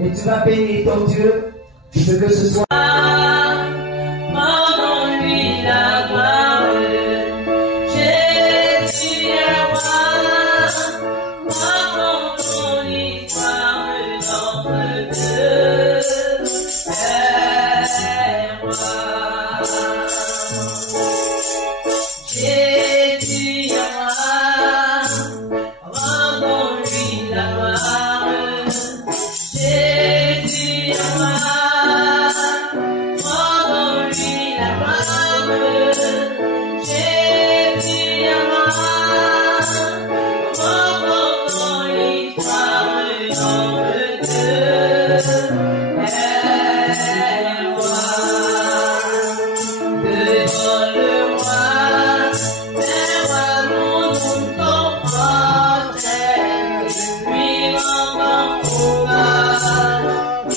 Et tu vas bénir ton Dieu, ce que ce soit. Rendons-lui la gloire, Jésus est roi. Rendons ton histoire, notre Dieu est roi. Jésus est roi, rendons-lui la gloire. Jésus est roi, rendons-lui la gloire. Jésus est roi, rendons l'histoire, notre Dieu est roi. Devant le roi, les rois nous sont prophètes, lui rendons combat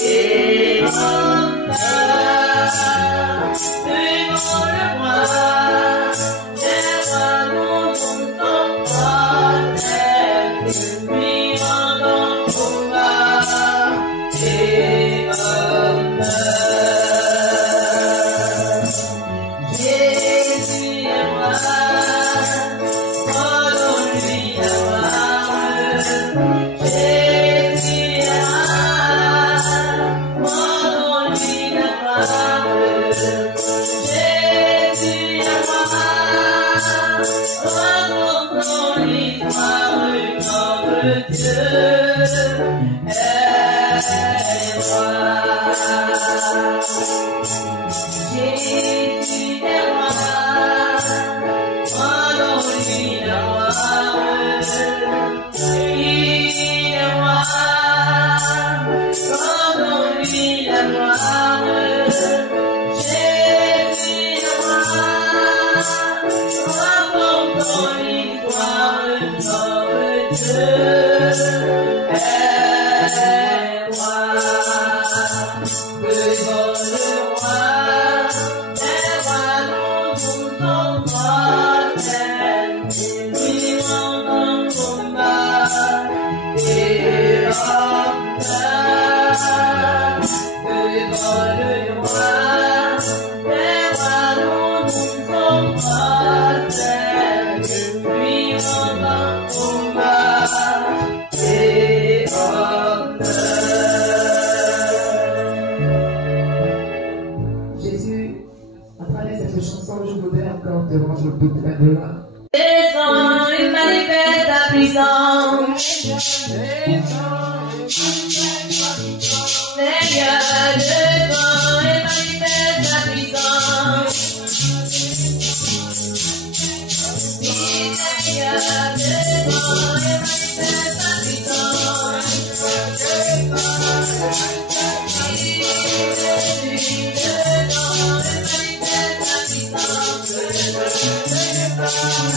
et honneur. Devant le roi, les rois nous sont prophètes, lui rendons combat et honneur. Jésus est roi, rendons-lui la gloire. Jésus est roi, rendons-lui la gloire. Jésus est roi, rendons l'histoire, notre Dieu est roi. Jésus est roi, rendons-lui la gloire. Il est roi, rendons-lui la gloire. Jésus est roi, rendons l'histoire, notre Dieu est roi. Jésus, à travers cette chanson, je voudrais encore te rendre toute la gloire. Descends et manifeste ta puissance. Seigneur, descends et manifeste ta puissance. Seigneur, descends et manifeste ta puissance. Descends et manifeste ta puissance.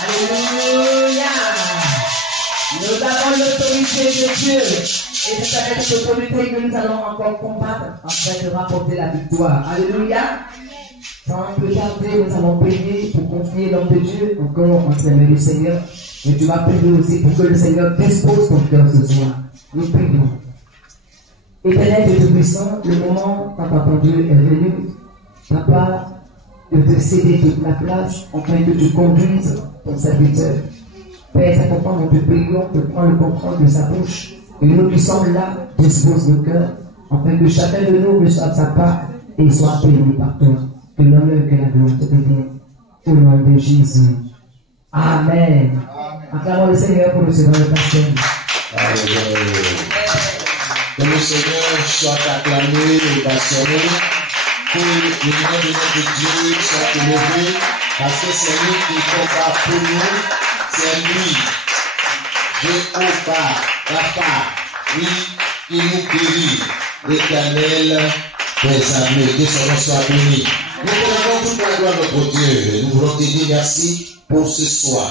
Alléluia. Nous avons l'autorité de Dieu. Et c'est avec cette autorité que nous allons encore combattre afin de rapporter la victoire. Alléluia. Sans plus tarder, nous allons prier pour confier l'homme de Dieu encore entre les mains du Seigneur. Et tu vas prier aussi pour que le Seigneur dispose ton cœur ce soir. Nous prions. Éternel Dieu Tout-Puissant, le moment quand Papa Dieu est venu, Papa, de te céder toute la place afin que tu conduises ton serviteur. Père, c'est pourquoi nous te prions de prendre le contrôle de sa bouche. Et nous qui sommes là, dispose nos cœurs, afin que chacun de nous reçoive sa part et soit béni par toi. Que l'honneur et que la gloire te reviennent. Au nom de Jésus. Amen. Acclamons le Seigneur pour recevoir le pasteur. Alléluia. Que le Seigneur soit acclamé et passionné. Que le nom de notre Dieu soit élevé. Parce que c'est lui qui combat pour nous. C'est lui. Jéhovah, Rapha, lui qui nous guérit. L'Éternel des armées, que son nom soit béni. Nous prenons toute la gloire de notre Dieu. Nous voulons te dire merci pour ce soir.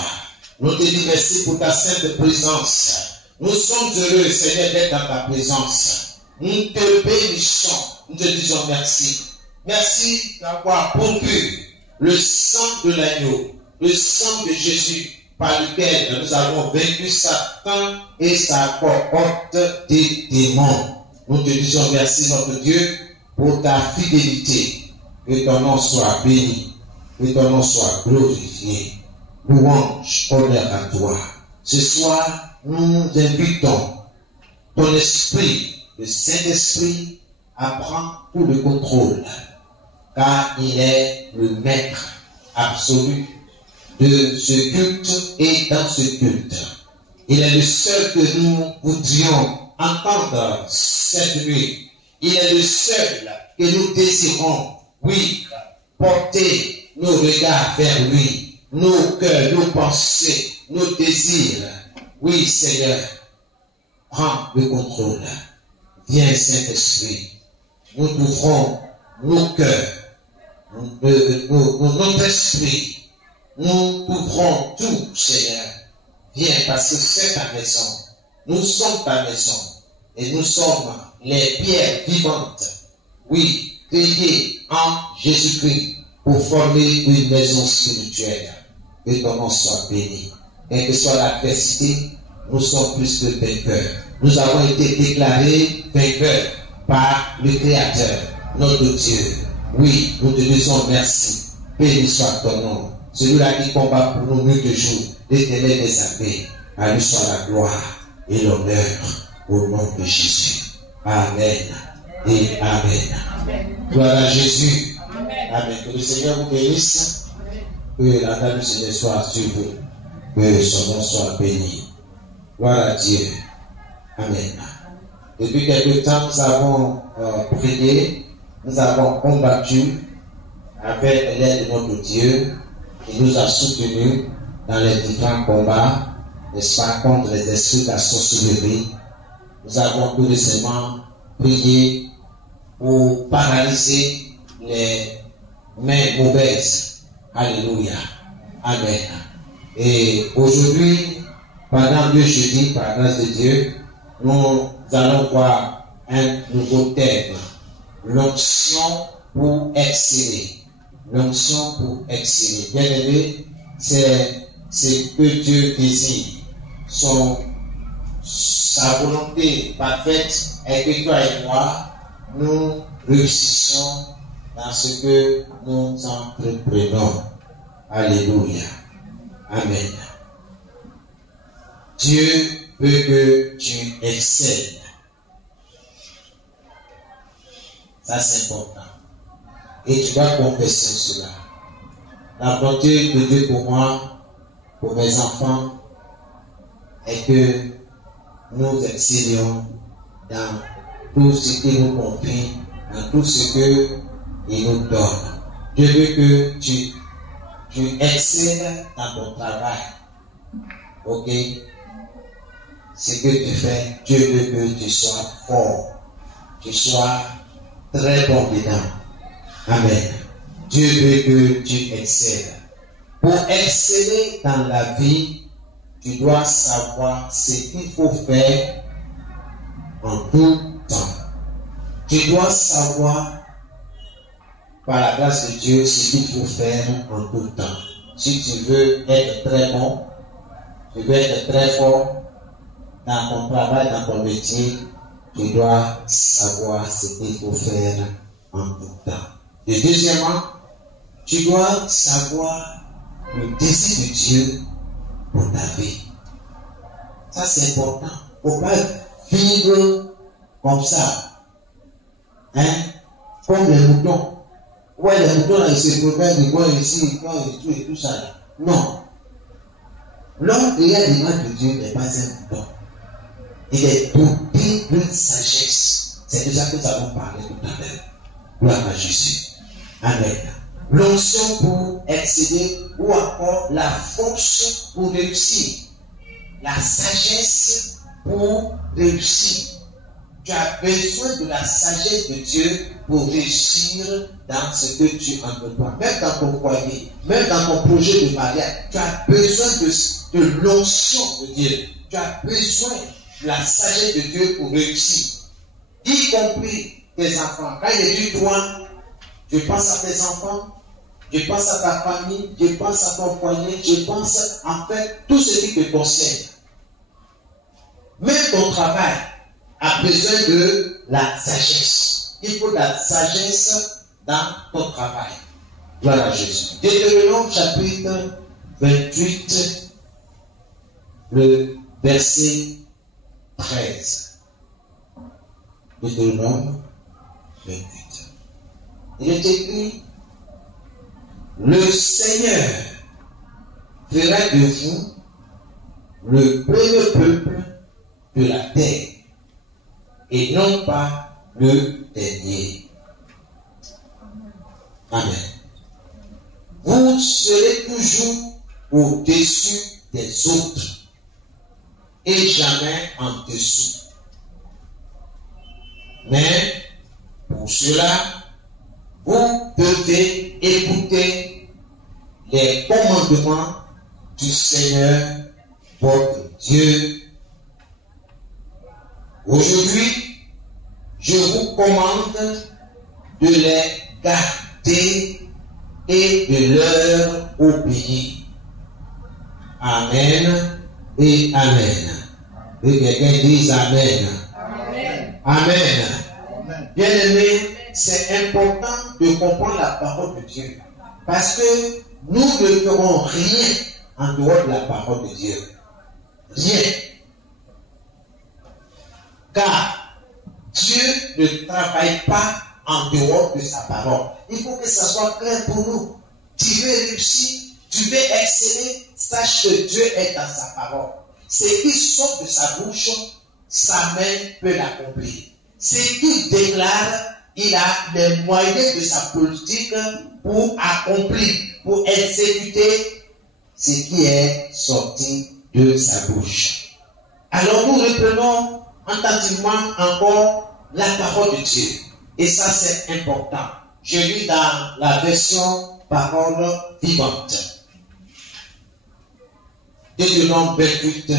Nous te disons merci pour ta sainte présence. Nous sommes heureux, Seigneur, d'être dans ta présence. Nous te bénissons. Nous te disons merci. Merci d'avoir pourvu le sang de l'agneau, le sang de Jésus, par lequel nous avons vaincu Satan et sa cohorte des démons. Nous te disons merci, notre Dieu, pour ta fidélité. Que ton nom soit béni, que ton nom soit glorifié. Louange, honneur à toi. Ce soir, nous invitons ton esprit, le Saint-Esprit, à prendre tout le contrôle, car il est le maître absolu de ce culte et dans ce culte. Il est le seul que nous voudrions entendre cette nuit. Il est le seul que nous désirons, oui, porter nos regards vers lui, nos cœurs, nos pensées, nos désirs. Oui, Seigneur, prends le contrôle. Viens, Saint-Esprit. Nous ouvrons nos cœurs, notre esprit. Nous ouvrons tout, Seigneur. Viens, parce que c'est ta maison. Nous sommes ta maison. Et nous sommes les pierres vivantes. Oui, créées en Jésus-Christ pour former une maison spirituelle. Que ton nom soit béni. Et que soit l'adversité, nous sommes plus que vainqueurs. Nous avons été déclarés vainqueurs par le Créateur, notre Dieu. Oui, nous te disons merci. Béni soit ton nom. Celui-là qui combat pour nous nuit de jour, l'Éternel des armées. À lui soit la gloire et l'honneur au nom de Jésus. Amen et Amen. Gloire à Jésus. Amen. Que le Seigneur vous bénisse. Que la grâce du Seigneur soit sur vous. Que son nom soit béni. Gloire à Dieu. Amen. Depuis quelque temps, nous avons prié, nous avons combattu avec l'aide de notre Dieu qui nous a soutenus dans les différents combats, n'est-ce pas, contre les esprits de la sorcellerie. Nous avons tout récemment prié pour paralyser les mains mauvaises. Alléluia. Amen. Et aujourd'hui, pendant 2 jeudis, par la grâce de Dieu, nous allons voir un nouveau thème. L'onction pour exceller. L'onction pour exceller. Bien aimé, c'est ce que Dieu désire. Sa volonté parfaite est que toi et moi, nous réussissions dans ce que nous entreprenons. Alléluia. Amen. Dieu veut que tu excelles. Ça, c'est important. Et tu dois confesser cela. La volonté de Dieu pour moi, pour mes enfants, est que nous excellions dans tout ce qu'il nous confie, dans tout ce qu'il nous donne. Dieu veut que tu excelles dans ton travail. Ok? Ce que tu fais, Dieu veut que tu sois fort, tu sois très bon dedans. Amen. Dieu veut que tu excelles. Pour exceller dans la vie, tu dois savoir ce qu'il faut faire en tout temps. Tu dois savoir, par la grâce de Dieu, ce qu'il faut faire en tout temps. Si tu veux être très bon, tu veux être très fort dans ton travail, dans ton métier, tu dois savoir ce qu'il faut faire en tout temps. Et deuxièmement, tu dois savoir le désir de Dieu pour ta vie. Ça, c'est important. Il ne faut pas vivre comme ça. Hein? Comme les moutons. Ouais, les moutons, là, ils se promènent, ils vont ici, et tout ça. Non. L'homme qui est l'image de Dieu n'est pas un mouton. Il est doté d'une sagesse. C'est de ça que nous avons parlé tout à l'heure. Gloire à Jésus. Amen. L'onction pour exceller ou encore la force pour réussir. La sagesse pour réussir. Tu as besoin de la sagesse de Dieu pour réussir dans ce que tu entreprends. Même dans ton foyer, même dans ton projet de mariage, tu as besoin de l'onction de Dieu. Tu as besoin de la sagesse de Dieu pour réussir. Y compris tes enfants. Quand il dit toi, je pense à tes enfants, je pense à ta famille, je pense à ton foyer, je pense en fait tout ce qui te concerne. Même ton travail a besoin de la sagesse. Il faut de la sagesse dans ton travail. Gloire à Jésus. Deutéronome chapitre 28, le verset 13. Deutéronome 28. Il est écrit: le Seigneur fera de vous le premier peuple de la terre et non pas le dernier. Amen. Vous serez toujours au-dessus des autres et jamais en dessous. Mais pour cela, vous devez écouter les commandements du Seigneur, votre Dieu. Aujourd'hui, je vous commande de les garder et de leur obéir. Amen et Amen. Et quelqu'un dise Amen. Amen. Amen. Bien aimé, c'est important de comprendre la parole de Dieu. Parce que nous ne ferons rien en dehors de la parole de Dieu. Rien. Car Dieu ne travaille pas en dehors de sa parole. Il faut que ça soit clair pour nous. Tu veux réussir, tu veux exceller, sache que Dieu est dans sa parole. Ce qui sort de sa bouche, sa main peut l'accomplir. Ce qu'il déclare, il a les moyens de sa politique pour accomplir, pour exécuter ce qui est sorti de sa bouche. Alors nous reprenons attentivement encore la parole de Dieu. Et ça c'est important. Je lis dans la version parole vivante. Deutéronome 28,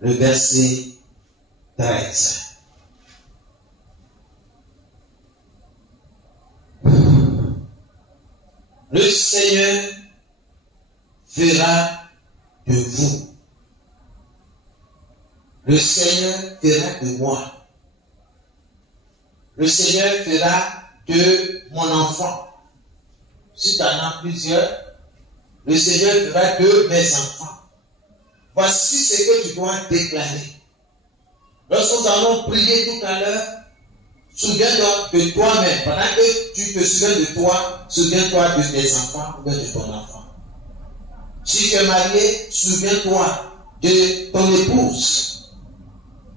le verset 13. Le Seigneur fera de vous. Le Seigneur fera de moi. Le Seigneur fera de mon enfant. Si tu en as plusieurs, le Seigneur fera de mes enfants. Voici ce que tu dois déclarer. Lorsque nous allons prier tout à l'heure, souviens-toi de toi-même. Pendant que tu te souviens de toi, souviens-toi de tes enfants ou de ton enfant. Si tu es marié, souviens-toi de ton épouse.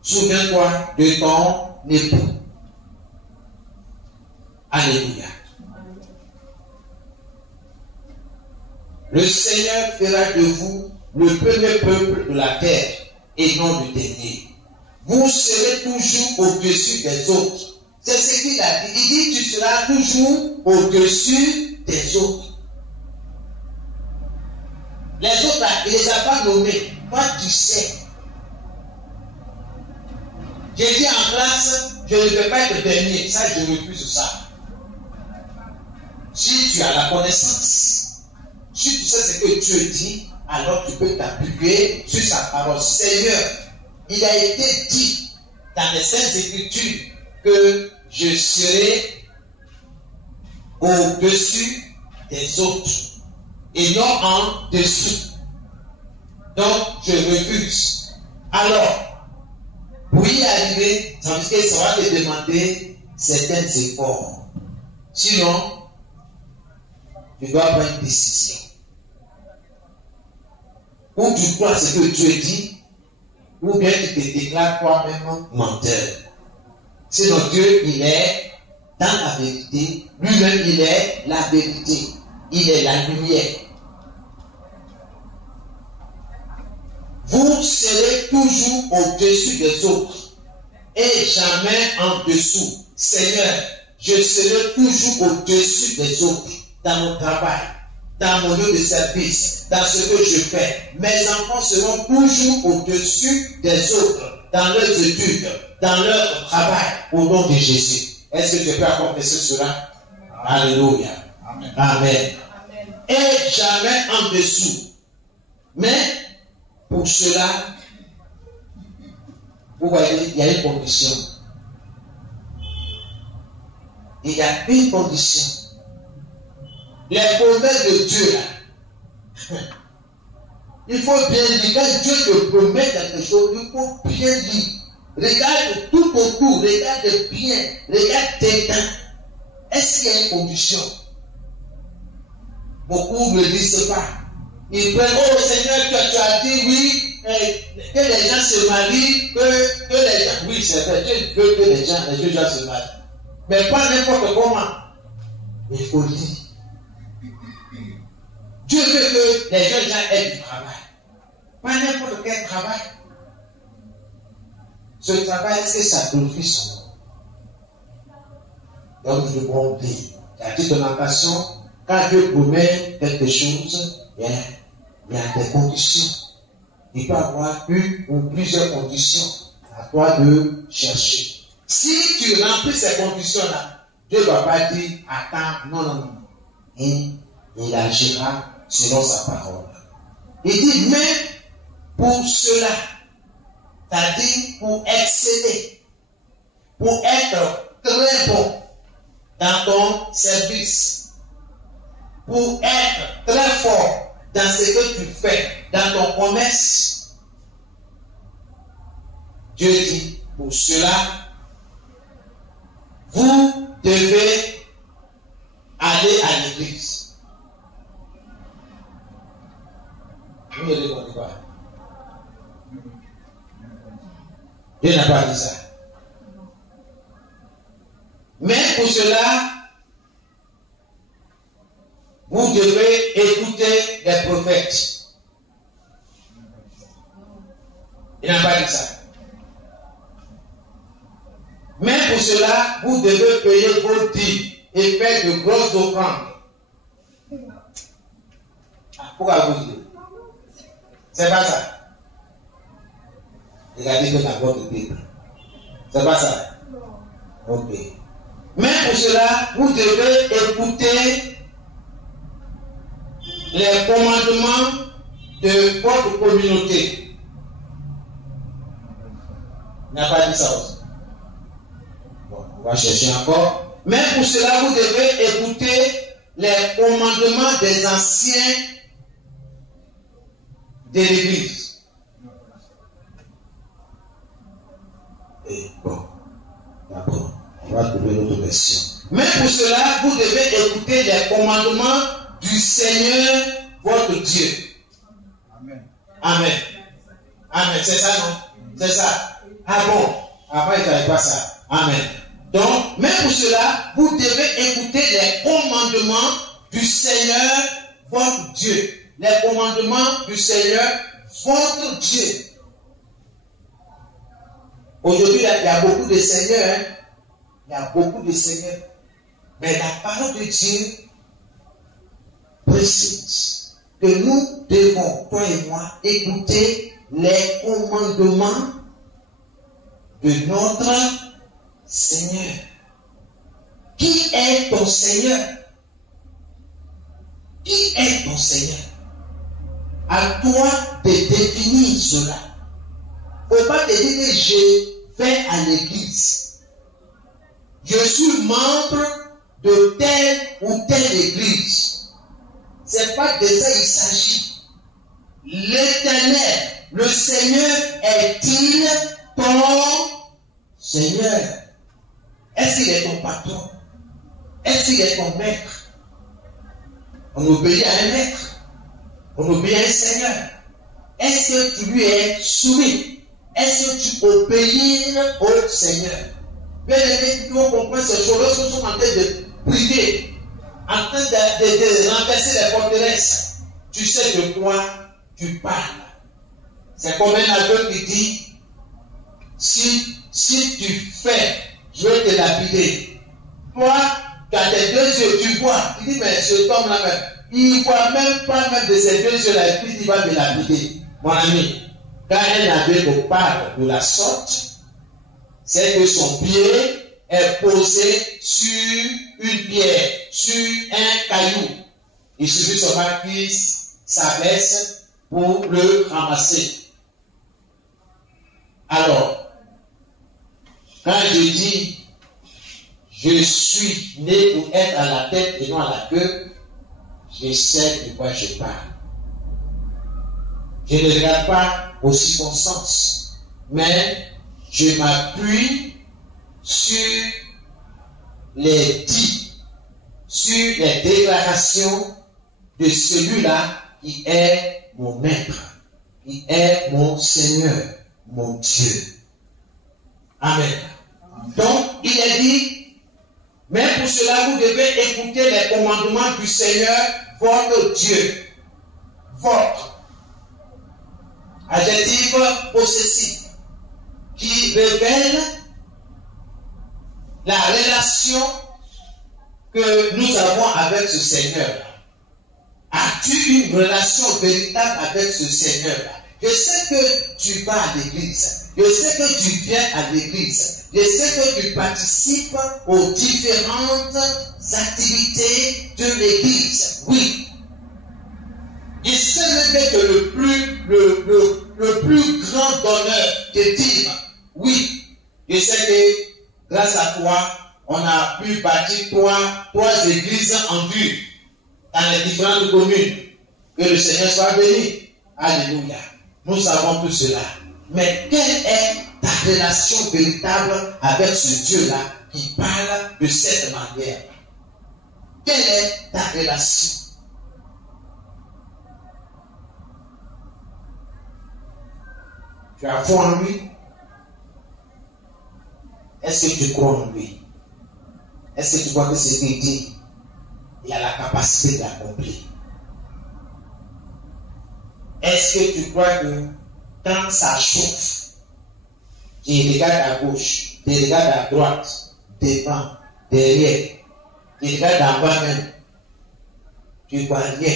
Souviens-toi de ton époux. Alléluia. Le Seigneur fera de vous le premier peuple de la terre et non le dernier. Vous serez toujours au-dessus des autres. C'est ce qu'il a dit. Il dit tu seras toujours au-dessus des autres. Les autres, il ne les a pas nommés. Toi, tu sais. J'ai dit en classe, je ne vais pas être dernier. Ça, je refuse ça. Si tu as la connaissance, si tu sais ce que Dieu dit, alors tu peux t'appuyer sur sa parole. Seigneur, il a été dit dans les Saintes Écritures que je serai au-dessus des autres et non en dessous. Donc, je refuse. Alors, pour y arriver, ça va te demander certains efforts. Sinon, tu dois prendre une décision. Ou tu crois ce que Dieu dit, ou bien tu te déclares toi-même menteur. Sinon, Dieu, il est dans la vérité. Lui-même, il est la vérité. Il est la lumière. Vous serez toujours au-dessus des autres et jamais en dessous. Seigneur, je serai toujours au-dessus des autres dans mon travail, dans mon lieu de service, dans ce que je fais. Mes enfants seront toujours au-dessus des autres dans leurs études, dans leur travail, au nom de Jésus. Est-ce que tu peux confesser cela? Alléluia. Amen. Amen. Et jamais en dessous. Mais pour cela, vous voyez, il y a une condition. Il y a une condition. Les promesses de Dieu là. Il faut bien lire. Quand Dieu te promet quelque chose, il faut bien lire. Regarde tout autour, regarde bien, regarde dedans. Est-ce qu'il y a une condition? Beaucoup ne disent pas. Ils prennent, oh Seigneur, tu as dit oui, que les gens se marient, que les gens, oui c'est vrai, Dieu veut que les gens se marient. Mais pas n'importe comment. Il faut dire. Dieu veut que les jeunes gens aient du travail. Pas n'importe quel travail. Ce travail, est-ce que ça glorifie son nom? Donc, nous devons dire, la petite orientation, quand Dieu promet quelque chose, il y a des conditions. Il peut y avoir une ou plusieurs conditions à toi de chercher. Si tu remplis ces conditions-là, Dieu ne va pas dire, attends, non. Il agira selon sa parole. Il dit, mais pour cela, c'est-à-dire pour exceller, pour être très bon dans ton service, pour être très fort dans ce que tu fais, dans ton commerce, Dieu dit, pour cela, vous devez aller à l'église. Vous ne répondez pas. Dieu n'a pas dit ça. Mais pour cela, vous devez écouter les prophètes. Il n'a pas dit ça. Mais pour cela, vous devez payer vos dîmes et faire de grosses offrandes. Pourquoi vous dites? C'est pas ça. Regardez que dans votre Bible. C'est pas ça. Ok. Mais pour cela, vous devez écouter les commandements de votre communauté. Il n'a pas dit ça aussi. Bon, on va chercher encore. Mais pour cela, vous devez écouter les commandements des anciens de l'Église. Et bon, d'accord, on va trouver notre version. Mais pour cela, vous devez écouter les commandements du Seigneur, votre Dieu. Amen. Amen. Amen. C'est ça, non? C'est ça. Ah bon? Après, il ne savait pas ça. Amen. Donc, mais pour cela, vous devez écouter les commandements du Seigneur, votre Dieu. Les commandements du Seigneur, votre Dieu. Aujourd'hui, il y a beaucoup de seigneurs. Hein? Il y a beaucoup de seigneurs. Mais la parole de Dieu précise que nous devons, toi et moi, écouter les commandements de notre Seigneur. Qui est ton Seigneur? Qui est ton Seigneur? À toi de définir cela. Il ne faut pas te dire que je vais à l'église. Je suis membre de telle ou telle église. Ce n'est pas de ça il s'agit. L'Éternel, le Seigneur, est-il ton Seigneur? Est-ce qu'il est ton patron? Est-ce qu'il est ton maître? On obéit à un maître. On obéit à un Seigneur. Est-ce que tu lui es soumis? Est-ce que tu obéis au Seigneur? Bien aimé, nous comprenons ces choses. Lorsque nous sommes en train de prier, en train de renverser les forteresses, tu sais de quoi tu parles. C'est comme un aveugle qui dit, si tu fais, je vais te lapider. Toi, tu as tes deux yeux, tu vois. Il dit, mais cet homme-là, il ne voit même pas même de ses deux yeux là, et puis il va me lapider. Mon ami, quand un aveugle parle de la sorte, c'est que son pied est posé sur une pierre, sur un caillou. Il suffit seulement qu'il s'abaisse pour le ramasser. Alors, quand je dis je suis né pour être à la tête et non à la queue, je sais de quoi je parle. Je ne regarde pas aux circonstances, mais je m'appuie sur les dits, sur les déclarations de celui-là qui est mon maître, qui est mon Seigneur, mon Dieu. Amen. Donc, il est dit, mais pour cela, vous devez écouter les commandements du Seigneur, votre Dieu. Votre. Adjectif possessif, qui révèle la relation que nous avons avec ce Seigneur-là. As-tu une relation véritable avec ce Seigneur-là? Je sais que tu vas à l'église. Je sais que tu viens à l'église. Je sais que tu participes aux différentes activités de l'église. Oui. Je sais même que le plus grand honneur de dire, oui, je sais que grâce à toi, on a pu bâtir trois églises en vue dans les différentes communes. Que le Seigneur soit béni. Alléluia. Nous savons tout cela. Mais quelle est ta relation véritable avec ce Dieu-là qui parle de cette manière? Quelle est ta relation? Tu as foi en lui? Est-ce que tu crois en lui? Est-ce que tu vois que ce qu'il dit, il a la capacité de l'accomplir? Est-ce que tu crois que quand ça chauffe, tu regardes à gauche, tu regardes à droite, devant, derrière, tu regardes en bas même, tu vois rien,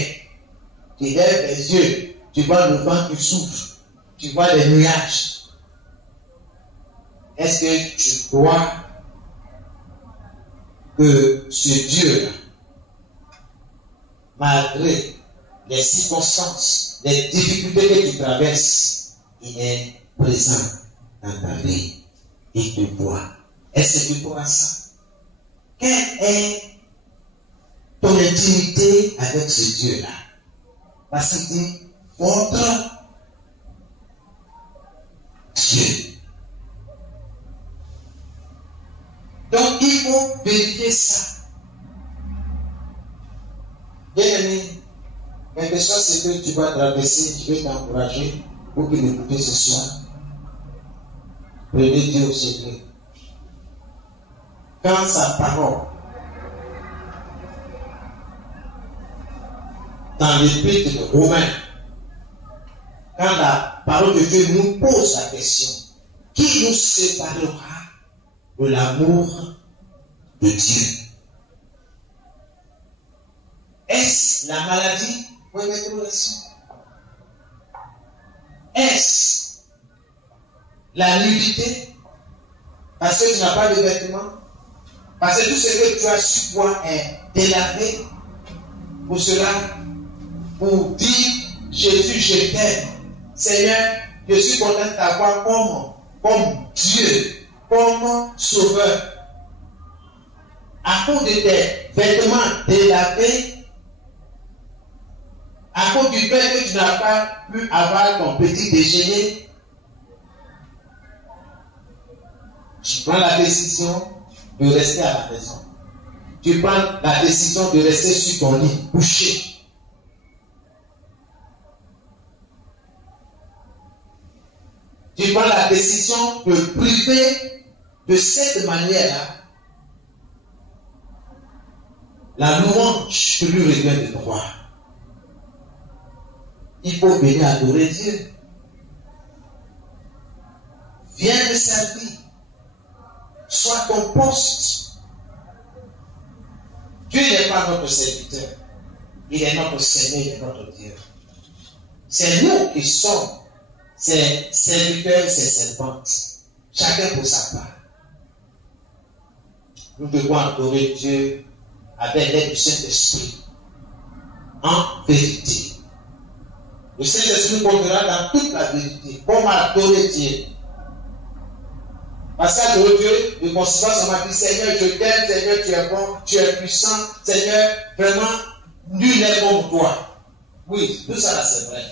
tu lèves les yeux, tu vois le vent qui souffle, tu vois les nuages. Est-ce que tu crois que ce Dieu-là, malgré les circonstances, les difficultés que tu traverses, il est présent dans ta vie et te voit? Est-ce que tu crois ça? Quelle est ton intimité avec ce Dieu-là? Parce qu'il dit votre Dieu. Donc il faut vérifier ça. Bien aimé, quel que soit ce que tu vas traverser, je vais t'encourager pour que l'écouter ce soir. Prenez Dieu au secret. Quand sa parole, dans l'épître de Romains, quand la parole de Dieu nous pose la question, qui nous séparera de l'amour de Dieu? Est-ce la maladie? Oui, est-ce la nudité? Parce que tu n'as pas de vêtements? Parce que tout ce que tu as sur toi est délavé? Pour cela, pour dire Jésus, je t'aime. Seigneur, je suis content de t'avoir comme Dieu, comme Sauveur. À cause de tes vêtements délavés, à cause du fait que tu n'as pas pu avoir ton petit déjeuner, tu prends la décision de rester à la maison. Tu prends la décision de rester sur ton lit, couché. Tu prends la décision de priver de cette manière-là la louange que lui revient de droit. Il faut venir adorer Dieu. Viens le servir. Sois ton poste. Dieu n'est pas notre serviteur. Il est notre Seigneur, il est notre Dieu. C'est nous qui sommes ses serviteurs, ses servantes. Chacun pour sa part. Nous devons adorer Dieu avec l'aide du Saint-Esprit. En vérité. Le Saint-Esprit nous conduira dans toute la vérité. Comment adorer Dieu? Parce qu'adorer Dieu ne consiste pas seulement à dire Seigneur, je t'aime, Seigneur, tu es bon, tu es puissant, Seigneur, vraiment, nul n'est comme toi. Oui, tout ça là c'est vrai.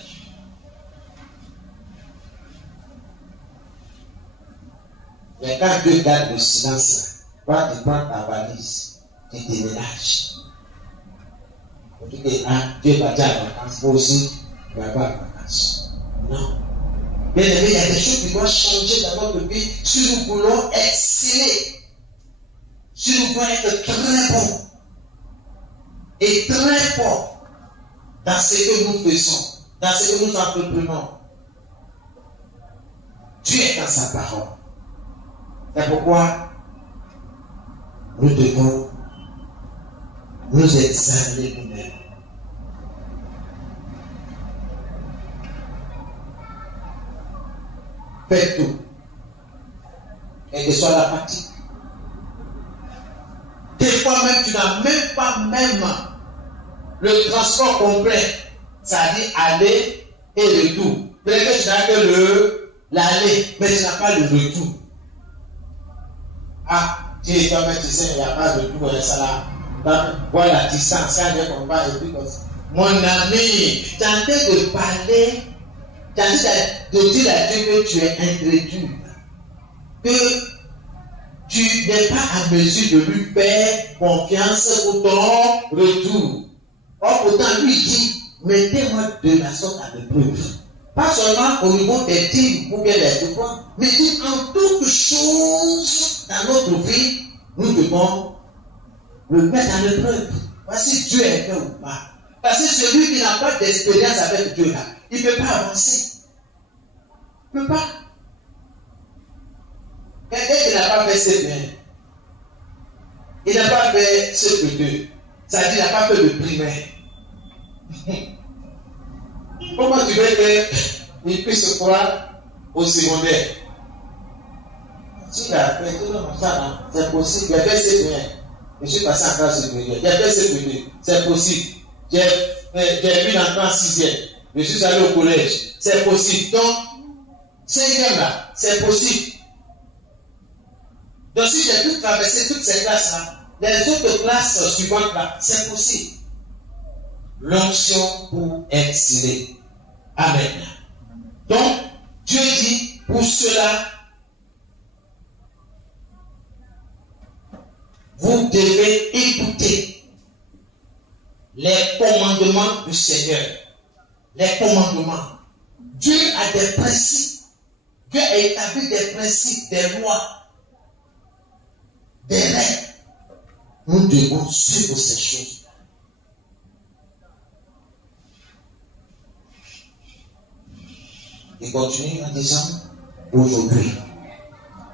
Mais quand Dieu garde le silence, toi tu prends ta valise, tu déménages. Tu dis, ah, Dieu va dire à vacances, moi aussi, je vais avoir vacances. Non. Bien aimé, il y a des choses qui doivent changer dans notre vie si nous voulons exceller, si nous voulons être très bons et très forts dans ce que nous faisons, dans ce que nous entreprenons. Dieu est dans sa parole. C'est pourquoi nous devons nous examiner nous-mêmes. Fais tout. Et que soit la fatigue. Des fois même, tu n'as même pas le transport complet. C'est-à-dire aller et retour. Peut-être que tu n'as que l'aller, mais tu n'as pas le retour. Ah, tu es toi-même, tu sais, il n'y a pas de retour, ça là. Voilà la distance, quand je comprends, et puis comme ça. Mon ami, tentez de parler. C'est-à-dire de dire à Dieu que tu es incrédule, que tu n'es pas en mesure de lui faire confiance pour ton retour. Or, pourtant, lui dit, mettez-moi de la sorte à l'épreuve. Pas seulement au niveau des dîmes ou bien des devoirs, mais dit en toute chose, dans notre vie, nous devons le mettre en épreuve. Voici Dieu est fait ou pas. Parce que celui qui n'a pas d'expérience avec Dieu, là, il ne peut pas avancer. Il ne peut pas. Quelqu'un qui n'a pas fait ses biens, il n'a pas fait ce que Dieu. C'est-à-dire qu'il n'a pas fait le primaire. Comment tu veux qu'il puisse croire au secondaire? Si il a fait tout le monde, c'est possible. Il a fait ses biens. Je suis passé en classe supérieure. Il a fait ses biens. C'est possible. J'ai vu l'entrée en 6e. Je suis allé au collège. C'est possible. Donc, 5e là, c'est possible. Donc, si j'ai pu traverser toutes ces classes-là, les autres classes suivantes là, c'est possible. L'onction pour exceller. Amen. Donc, Dieu dit, pour cela, vous devez écouter les commandements du Seigneur. Les commandements. Dieu a des principes. Dieu a établi des principes, des lois, des règles. Nous devons suivre ces choses. Il continue en disant, aujourd'hui,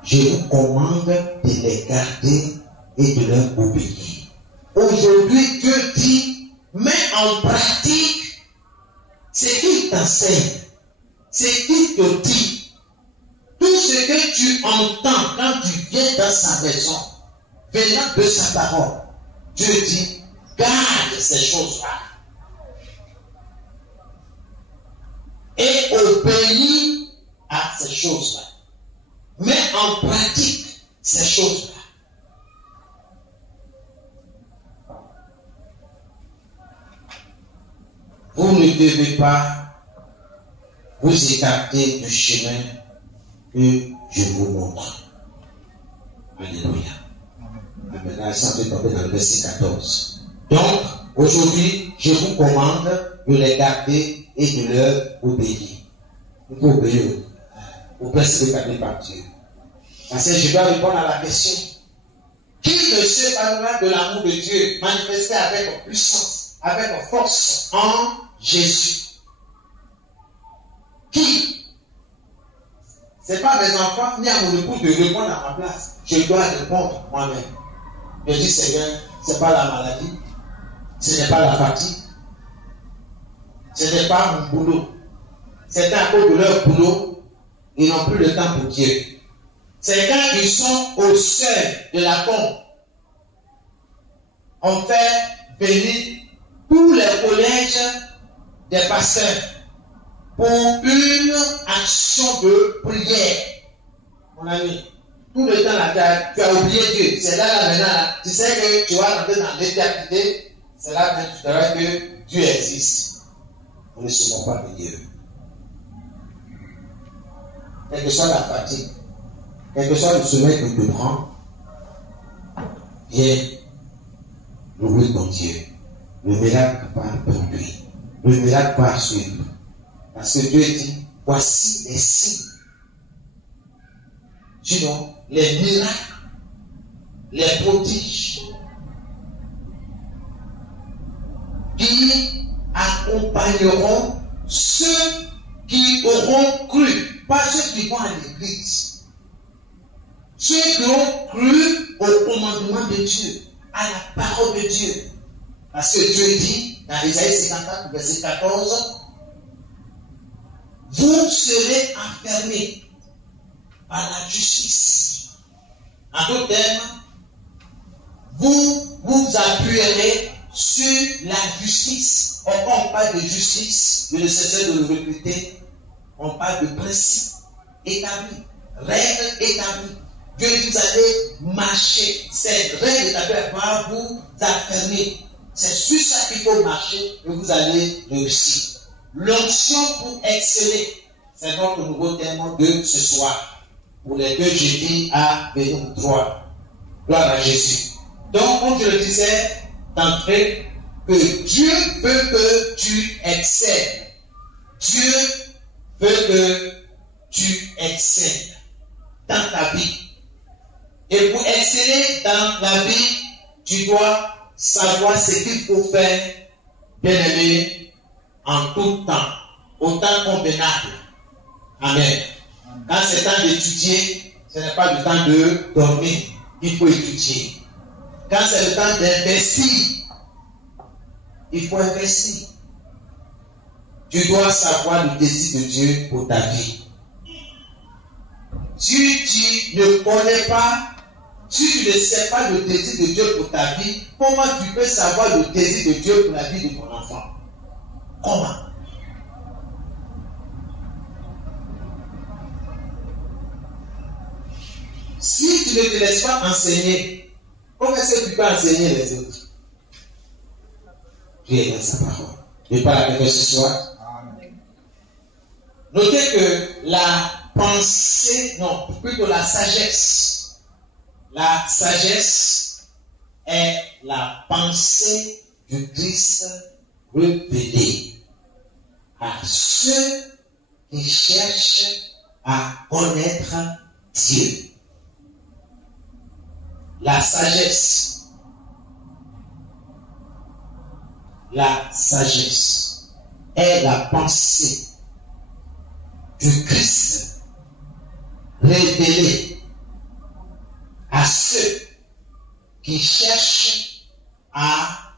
je vous commande de les garder et de leur obéir. Aujourd'hui, Dieu dit, mets en pratique ce qu'il t'enseigne, ce qu'il te dit. Tout ce que tu entends quand tu viens dans sa maison, venant de sa parole, Dieu dit, garde ces choses-là. Et obéis à ces choses-là. Mets en pratique ces choses-là. Vous ne devez pas vous écarter du chemin que je vous montre. Alléluia. Maintenant, ça peut tomber dans le verset 14. Donc, aujourd'hui, je vous commande de les garder et de leur obéir. Il faut obéir au principe établi par Dieu. Parce que je dois répondre à la question. Qui ne se parlera de l'amour de Dieu manifesté avec puissance, avec force en Jésus? Qui? Ce n'est pas mes enfants ni à mon époux de répondre à ma place. Je dois répondre moi-même. Je dis, Seigneur, ce n'est pas la maladie, ce n'est pas la fatigue, ce n'est pas mon boulot. C'est à cause de leur boulot, ils n'ont plus le temps pour Dieu. C'est quand ils sont au seuil de la tombe. On fait venir tous les collèges des pasteurs pour une action de prière. Mon ami, tout le temps là, tu as oublié Dieu. C'est là maintenant, tu sais que tu vas rentrer dans l'éternité. C'est là que tu verras que Dieu existe. On ne se moque pas de Dieu. Quelle que soit la fatigue, quel que soit le sommeil que tu prends, viens louer ton Dieu. Le miracle va produire. Le miracle va suivre. Parce que Dieu dit, voici les signes. Sinon, les miracles, les prodiges qui accompagneront ceux qui auront cru. Pas ceux qui vont à l'église. Ceux qui ont cru au commandement de Dieu, à la parole de Dieu. Parce que Dieu dit, dans Isaïe 54, verset 14, vous serez enfermés par la justice. En d'autres termes, vous vous appuierez sur la justice. On parle de justice, je ne cesse de le répéter. On parle de principes établis, règles établies. Dieu dit, vous allez marcher. Cette règle établie va vous affermir. C'est sur ça qu'il faut marcher et vous allez réussir. L'onction pour exceller, c'est notre nouveau thème de ce soir. Pour les 2 jeudis à 23. Gloire à Jésus. Donc, comme je le disais d'entrée, que Dieu veut que tu excelles. Dieu veut que tu excelles dans ta vie. Et exceller dans la vie, tu dois savoir ce qu'il faut faire, bien aimé, en tout temps, au temps convenable. Amen. Quand c'est temps d'étudier, ce n'est pas le temps de dormir, il faut étudier. Quand c'est le temps d'investir, il faut investir. Tu dois savoir le désir de Dieu pour ta vie. Si tu ne connais pas, si tu ne sais pas le désir de Dieu pour ta vie, comment tu peux savoir le désir de Dieu pour la vie de ton enfant? Comment? Si tu ne te laisses pas enseigner, comment est-ce que tu peux enseigner les autres? Tu es dans sa parole. Je parle avec toi ce soir. Notez que la pensée, non, plutôt la sagesse est la pensée du Christ révélée à ceux qui cherchent à connaître Dieu. La sagesse est la pensée du Christ révélé à ceux qui cherchent à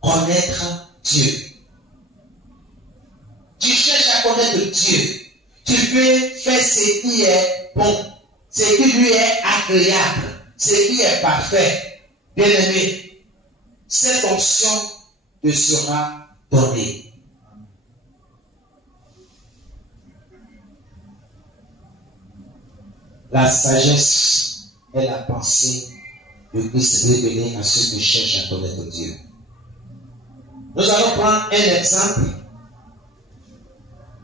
connaître Dieu. Tu cherches à connaître Dieu. Tu peux faire ce qui est bon, ce qui lui est agréable, ce qui est parfait. Bien-aimé, cette onction te sera donnée. La sagesse est la pensée de Christ révélée à ceux qui cherchent à connaître Dieu. Nous allons prendre un exemple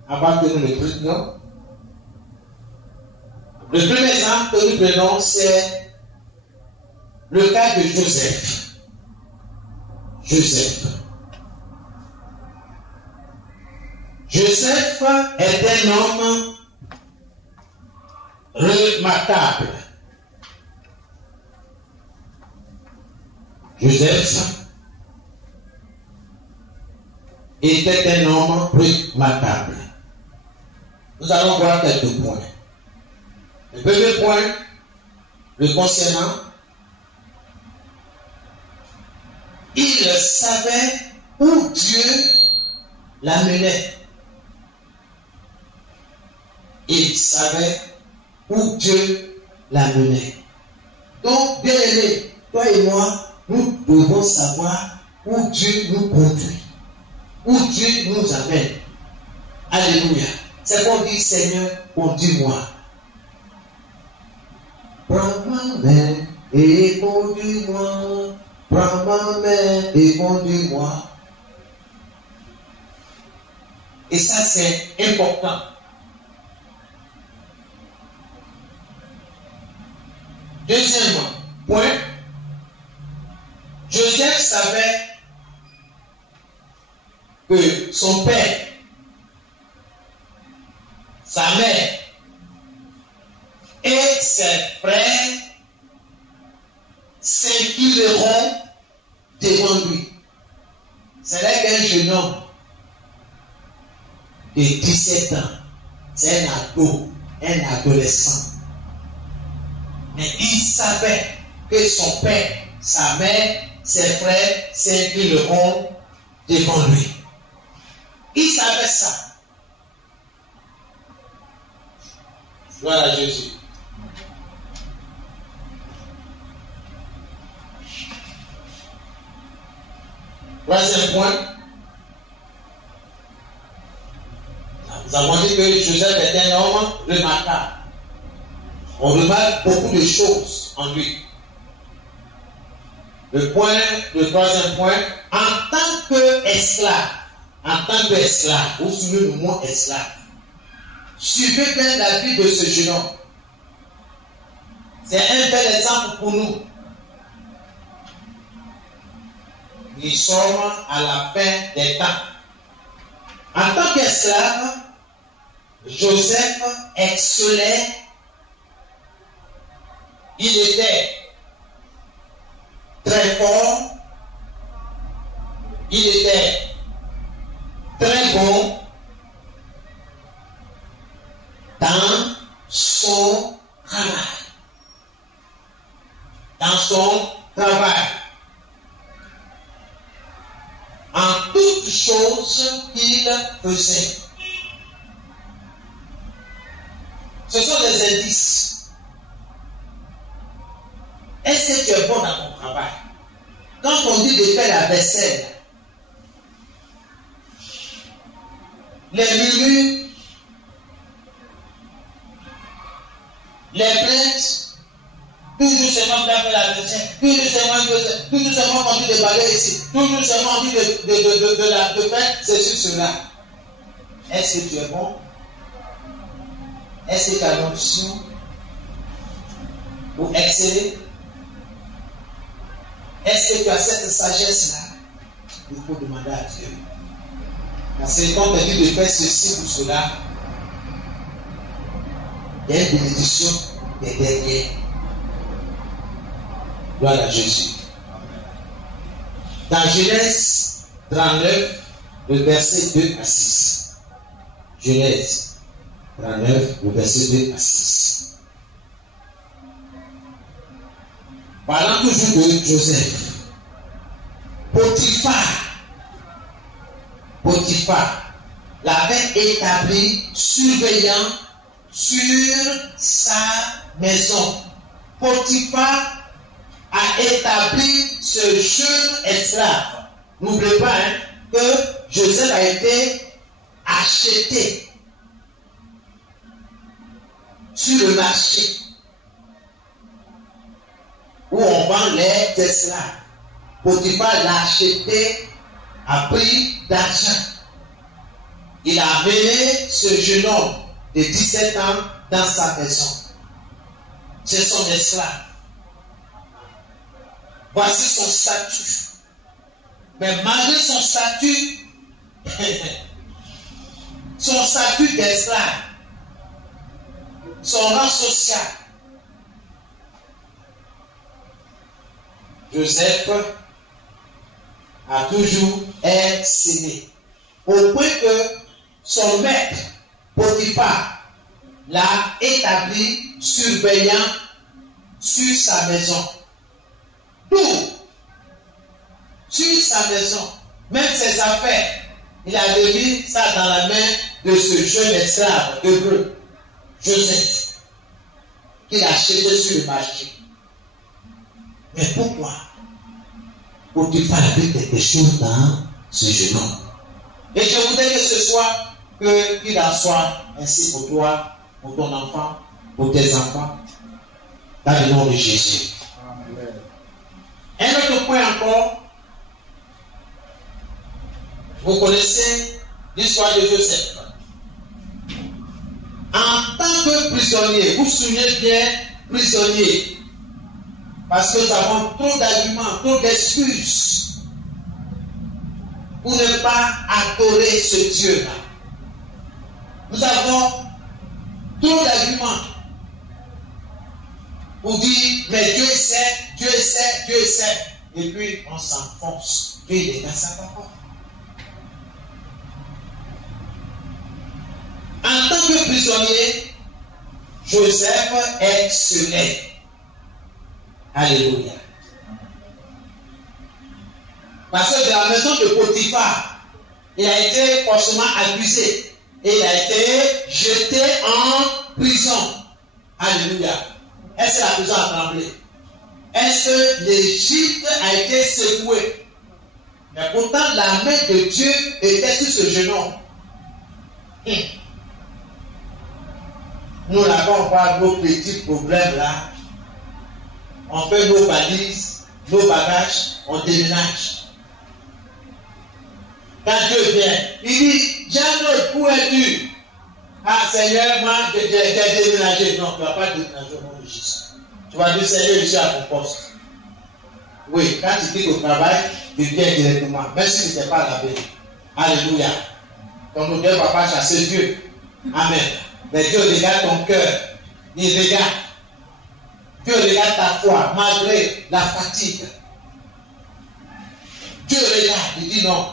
avant que nous le prenions. Le premier exemple que nous prenons, c'est le cas de Joseph. Joseph est un homme remarquable. Joseph était un homme remarquable. Nous allons voir quelques points. Le premier point, le concernant, il savait où Dieu l'amenait. Il savait où Dieu l'amenait. Donc, bien aimé, toi et moi, nous devons savoir où Dieu nous conduit, où Dieu nous amène. Alléluia. C'est qu'on dit, Seigneur, conduis-moi. Prends ma main et conduis-moi. Prends ma main et conduis-moi. Et ça, c'est important. Deuxième point, Joseph savait que son père, sa mère et ses frères s'inclineront devant lui. C'est là qu'un jeune homme de 17 ans, c'est un ado, un adolescent. Mais il savait que son père, sa mère, ses frères s'inclineront devant lui. Il savait ça. Voilà Jésus. Troisième point. Nous avons dit que Joseph était un homme remarquable. On remarque beaucoup de choses en lui. Le troisième point, en tant qu'esclave, vous suivez le mot esclave, suivez bien la vie de ce jeune homme. C'est un bel exemple pour nous. Nous sommes à la fin des temps. En tant qu'esclave, Joseph excellait. Il était très fort, il était très bon dans son travail. Dans son travail. En toutes choses qu'il faisait. Ce sont des indices. Est-ce que tu es bon dans ton travail? Quand on dit de faire la vaisselle, les murmures, les plaintes, toujours seulement bien faire la vaisselle, toujours seulement envie de balayer ici, toujours seulement envie de faire ceci, cela. Est-ce que tu es bon? Est-ce que tu as l'option pour exceller? Est-ce que tu as cette sagesse-là? Il faut demander à Dieu. Parce que quand on te dit de faire ceci ou cela, il y a une bénédiction qui est derrière. Gloire à Jésus. Dans Genèse 39, le verset 2 à 6. Genèse 39, le verset 2 à 6. Parlant toujours de Joseph. Potiphar l'avait établi surveillant sur sa maison. Potiphar a établi ce jeune esclave. N'oubliez pas que Joseph a été acheté sur le marché où on vend les esclaves. Potiphar l'a acheté à prix d'argent. Il a amené ce jeune homme de 17 ans dans sa maison. C'est son esclave. Voici son statut. Mais malgré son statut, d'esclave, son rang social, Joseph a toujours excellé. Au point que son maître, Potiphar, l'a établi surveillant sur sa maison. Tout sur sa maison, même ses affaires, il a mis ça dans la main de ce jeune esclave hébreu, Joseph, qu'il a acheté sur le marché. Mais pourquoi Potiphar a vu quelque chose dans ce jeune homme? Et je voudrais que ce soit qu'il en soit ainsi pour toi, pour ton enfant, pour tes enfants, dans le nom de Jésus. Amen. Un autre point encore, vous connaissez l'histoire de Joseph. En tant que prisonnier, vous vous souvenez bien, prisonnier, parce que nous avons trop d'arguments, trop d'excuses pour ne pas adorer ce Dieu-là. Nous avons trop d'arguments pour dire, mais Dieu sait, Dieu sait, Dieu sait. Et puis on s'enfonce. Dieu est dans sa parole. En tant que prisonnier, Joseph excellait. Alléluia. Parce que de la maison de Potiphar, il a été forcément accusé. Et il a été jeté en prison. Alléluia. Est-ce que la prison a tremblé? Est-ce que l'Égypte a été secouée? Mais pourtant, la main de Dieu était sur ce jeune homme. Nous là-bas, on parle de nos petits problèmes là. On fait nos valises, nos bagages, on déménage. Quand Dieu vient, il dit, Jean-Claude, où es-tu? Ah Seigneur, moi j'ai déménagé. Non, tu ne vas pas déménager au nom de Jésus. Tu vas dire, Seigneur, je suis à ton poste. Oui, quand tu quittes au travail, tu viens directement, même si tu n'étais pas lavé. Alléluia. Ton odeur ne va pas chasser Dieu. Amen. Mais Dieu regarde ton cœur. Il regarde. Dieu regarde ta foi, malgré la fatigue. Dieu regarde, il dit non,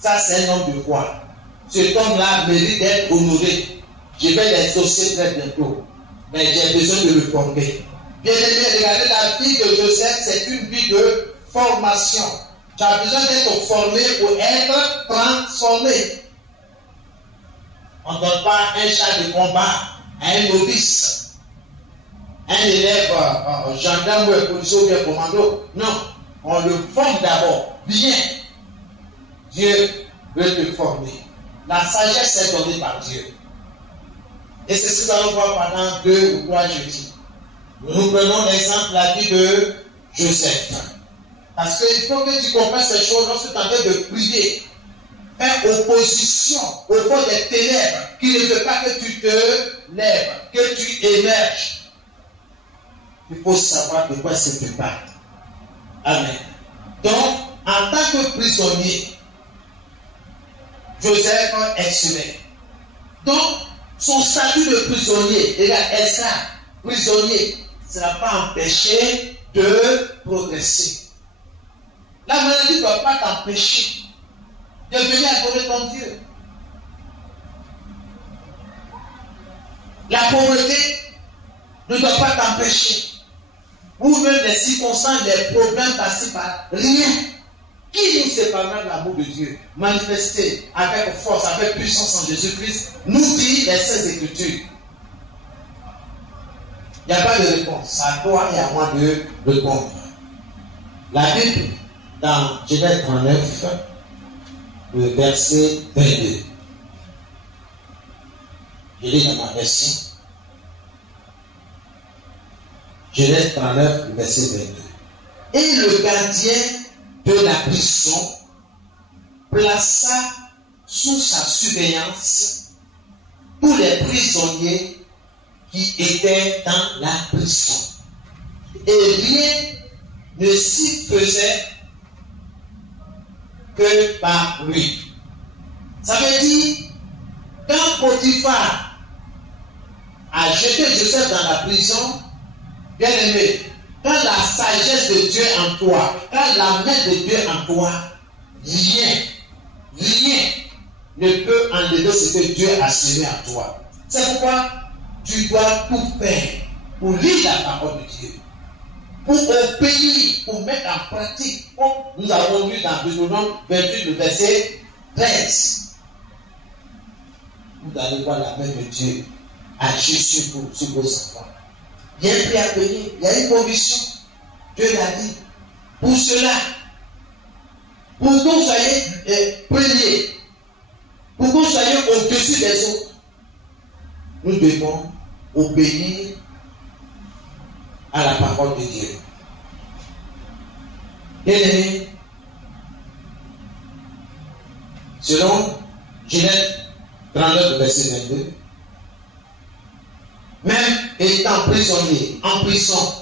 ça c'est un homme de foi. Cet homme-là mérite d'être honoré. Je vais l'exaucer très bientôt. Mais j'ai besoin de le former. Bien aimé, regardez la vie de Joseph, c'est une vie de formation. Tu as besoin d'être formé pour être transformé. On ne donne pas un char de combat à un novice, un élève gendarme ou un policier ou un commando. Non, on le forme d'abord. Bien. Dieu veut te former. La sagesse est donnée par Dieu. Et c'est ce que nous allons voir pendant 2 ou 3 jeudis. Nous prenons l'exemple de la vie de Joseph. Parce qu'il faut que tu comprennes ces choses lorsque tu es en train de prier. Faire opposition au fond des ténèbres qui ne veut pas que tu te lèves, que tu émerges. Il faut savoir de quoi c'est tu parles. Amen. Donc, en tant que prisonnier, Joseph excellait. Donc, son statut de prisonnier, regarde, esclave, prisonnier, ça n'a pas empêché de progresser. La maladie ne doit pas t'empêcher de venir adorer ton Dieu. La pauvreté ne doit pas t'empêcher. Ou même les circonstances, les problèmes passés par rien. Qui nous séparera de l'amour de Dieu, manifesté avec force, avec puissance en Jésus-Christ, nous dit les Saintes Écritures. Il n'y a pas de réponse. À toi et à moi de répondre. La Bible, dans Genèse 39, le verset 22. Je lis dans ma version. Genèse 39, le verset 22. Et le gardien de la prison plaça sous sa surveillance tous les prisonniers qui étaient dans la prison. Et rien ne s'y faisait que par lui. Ça veut dire, quand Potiphar a jeté Joseph dans la prison, bien aimé, quand la sagesse de Dieu en toi, quand la main de Dieu en toi, rien ne peut enlever ce que Dieu a semé en toi. C'est pourquoi tu dois tout faire pour lire la parole de Dieu, pour obéir, pour mettre en pratique. Comme nous avons lu dans Deutéronome 28, le verset 13. Vous allez voir la main de Dieu agir sur vous, sur vos enfants. Il y a un prix à payer, il y a une condition. Dieu l'a dit. Pour cela, pour que vous soyez premiers, pour que vous soyez au-dessus des autres, nous devons obéir à la parole de Dieu. Bien-aimés, selon Genèse 39, verset 22, même étant prisonnier, en prison,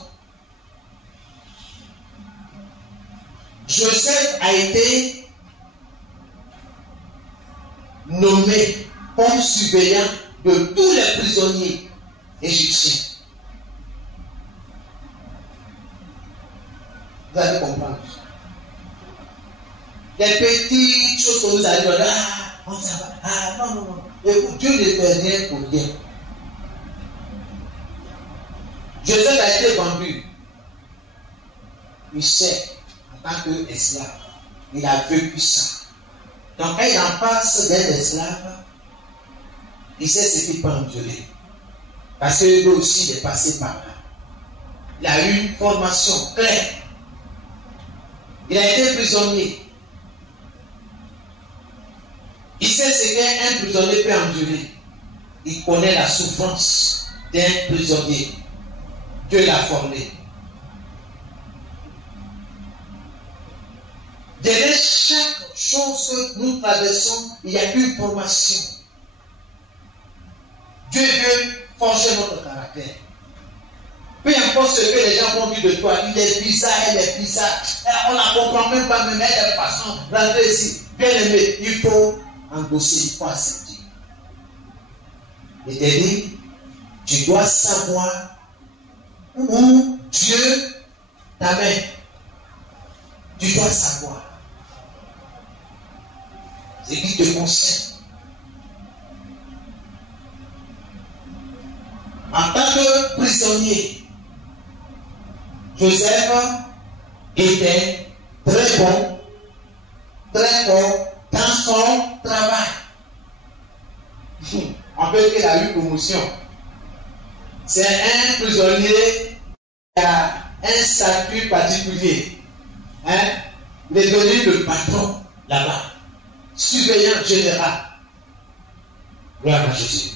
Joseph a été nommé comme surveillant de tous les prisonniers égyptiens. Vous allez comprendre. Les petites choses que vous allez dire, on s'en va. Non. Écoute, Dieu ne fait rien pour rien. Joseph a été vendu. Il sait, en tant qu'esclave, il a vécu ça. Donc, quand il est en face d'un esclave, il sait ce qu'il peut endurer. Parce que lui aussi, il est passé par là. Il a eu une formation claire. Il a été prisonnier. Il sait ce qu'un prisonnier peut endurer. Il connaît la souffrance d'un prisonnier. Dieu l'a formé. Derrière chaque chose que nous traversons, il y a une formation. Dieu veut forger notre caractère. Peu importe ce que les gens vont dire de toi, il est bizarre, elle est bizarre. On ne la comprend même pas, mais elle est de façon rentrer ici. Bien aimé, il faut endosser, il faut accepter. Et dit, tu dois savoir où Dieu t'amène. Tu dois savoir. ce qui te concerne. En tant que prisonnier, Joseph était très bon, très fort dans son travail. On peut dire qu'il a eu promotion. C'est un prisonnier qui a un statut particulier. Il est devenu le patron là-bas, surveillant général. Gloire à Jésus.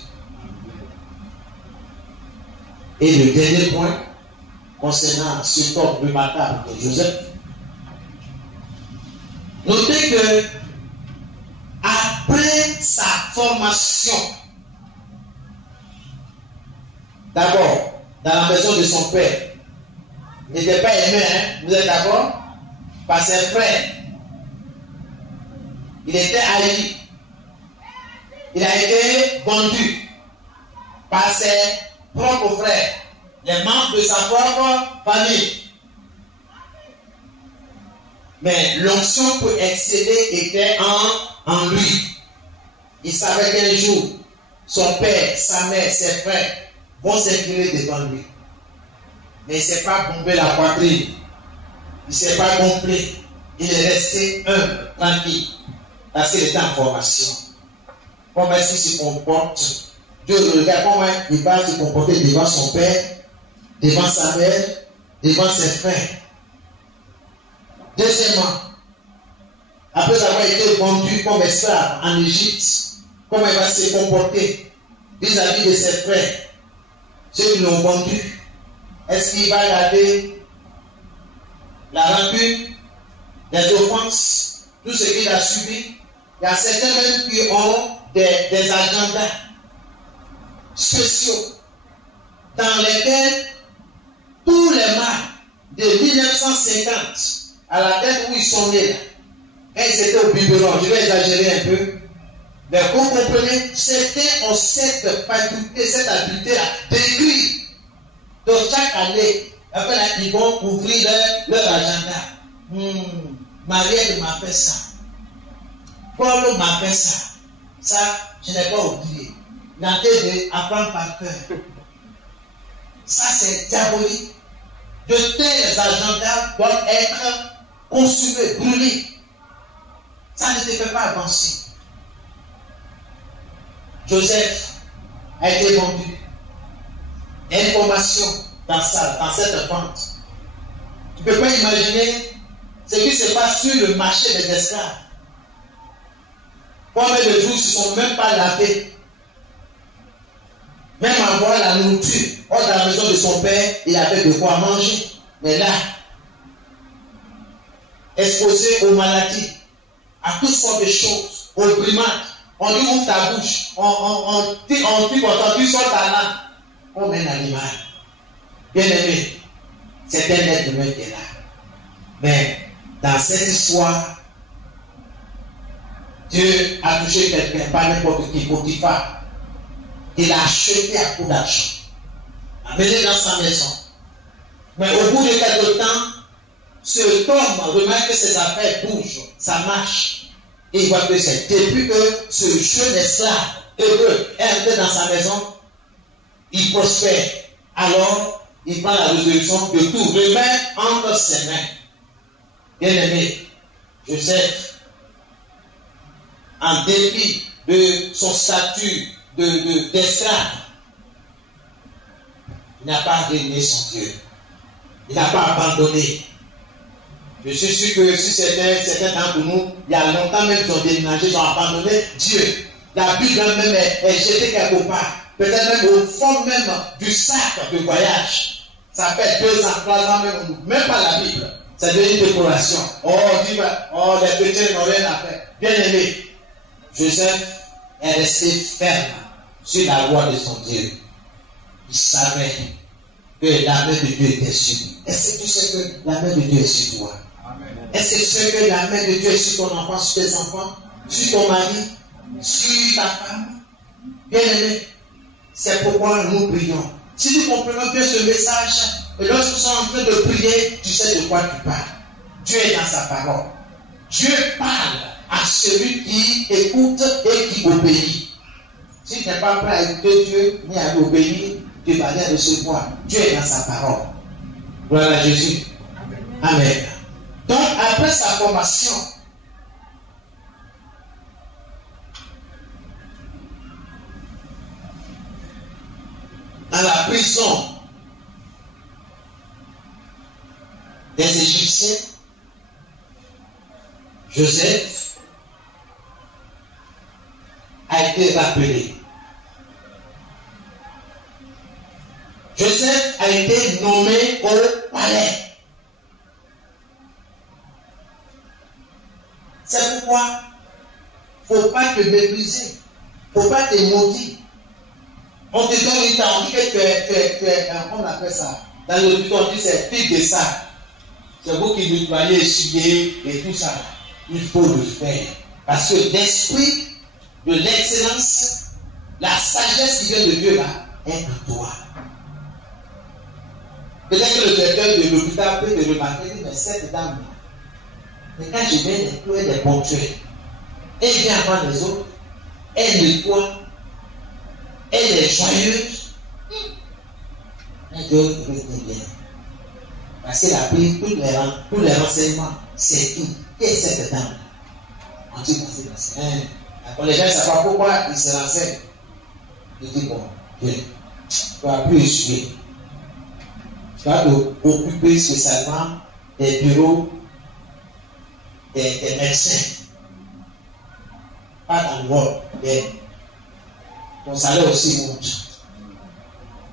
Et le dernier point, concernant ce corps remarquable de Joseph, notez que après sa formation, d'abord, dans la maison de son père, il n'était pas aimé, vous êtes d'accord? Par ses frères. Il était haï. Il a été vendu par ses propres frères, les membres de sa propre famille. Mais l'onction pour excéder était en lui. Il savait qu'un jour, son père, sa mère, ses frères vont s'incliner devant lui. Mais il ne s'est pas bombé la poitrine. Il ne s'est pas gonflé. Il est resté humble, tranquille. Parce qu'il était en formation. Comment est-ce qu'il se comporte? Dieu regarde comment il va se comporter devant son père, devant sa mère, devant ses frères. Deuxièmement, après avoir été vendu comme esclave en Égypte, comment il va se comporter vis-à-vis de ses frères, ceux qui l'ont vendu? Est-ce qu'il va garder la rancune, les offenses, tout ce qu'il a subi? Il y a certains même qui ont des agendas spéciaux dans lesquels tous les mâles de 1950 à la date où ils sont nés là, et ils étaient au biberon, je vais exagérer un peu, mais vous comprenez, certains ont cette faculté, cette habileté là d'écrire. Donc chaque année, après là, ils vont ouvrir leur agenda. Marielle m'a fait ça. Paul m'a fait ça. Ça, je n'ai pas oublié. Il a été d'apprendre par cœur. Ça, c'est diabolique. De tels agendas doivent être consumés, brûlés. Ça ne te fait pas avancer. Joseph a été vendu. Information dans cette vente. Tu ne peux pas imaginer ce qui se passe sur le marché des esclaves. Combien de jours ils ne se sont même pas lavés. Même avoir la nourriture. Or, dans la maison de son père, il avait de quoi manger. Mais là, exposé aux maladies, à toutes sortes de choses, aux primates, on lui ouvre ta bouche, on dit quand tu sors ta langue, comme un animal. Bien aimé, c'est un être humain qui est là. Mais dans cette histoire, Dieu a touché quelqu'un, pas n'importe qui, Potiphar. Il a acheté à coup d'argent, amené dans sa maison. Mais au bout de quelque temps, cet homme remarque que ses affaires bougent, ça marche. Et il voit que c'est depuis que ce jeune esclave heureux est entré dans sa maison, il prospère. Alors, il prend la résolution de tout remettre entre ses mains. Bien aimé, Joseph, en dépit de son statut d'esclave, il n'a pas renié son Dieu. Il n'a pas abandonné. Je suis sûr que si certains d'entre nous, il y a longtemps même, ils ont déménagé, ils ont abandonné Dieu. La Bible même est jetée quelque part. Peut-être même au fond même du sac de voyage. Ça fait 2 ans, 3 ans même pas la Bible. Ça devient une décoration. Oh, les chrétiens n'ont rien à faire. Bien aimé, Joseph est resté ferme sur la loi de son Dieu. Il savait que la main de Dieu était sur lui. Est-ce que tu sais que la main de Dieu est sur toi? Est-ce que tu sais que la main de Dieu est sur ton enfant, sur tes enfants, sur ton mari, sur ta femme? Bien aimé, c'est pourquoi nous prions. Si nous comprenons bien ce message, et lorsque nous sommes en train de prier, tu sais de quoi tu parles. Dieu est dans sa parole. Dieu parle à celui qui écoute et qui obéit. Si tu n'es pas prêt à écouter Dieu ni à lui obéir, tu vas rien recevoir. Dieu est dans sa parole. Gloire à Jésus. Amen. Donc, après sa formation, dans la prison des Égyptiens, Joseph a été rappelé. Joseph a été nommé au palais. C'est pourquoi il ne faut pas te mépriser, il ne faut pas te maudire. On te donne une temps, on dit que tu es, comment on appelle ça? Dans le but, on dit c'est fille de ça. C'est vous qui nettoyez, essuyez et tout ça. Il faut le faire. Parce que l'esprit de l'excellence, la sagesse qui vient de Dieu là, est en toi. Peut-être que le directeur de l'hôpital peut te remarquer, mais cette dame, mais quand je viens nettoyer des ponctuels, elle vient avant les autres, elle nettoie, elle est joyeuse. Mais Dieu retenait bien. Parce qu'elle a pris tous les renseignements. C'est tout. Qui est cette dame? On dit que c'est la les gens ne savent pas pourquoi ils se renseignent. Je dis bon, Dieu, tu vas plus essuyer. Tu vas t'occuper spécialement des bureaux des médecins. Pas dans le monde. Ton salaire aussi monte.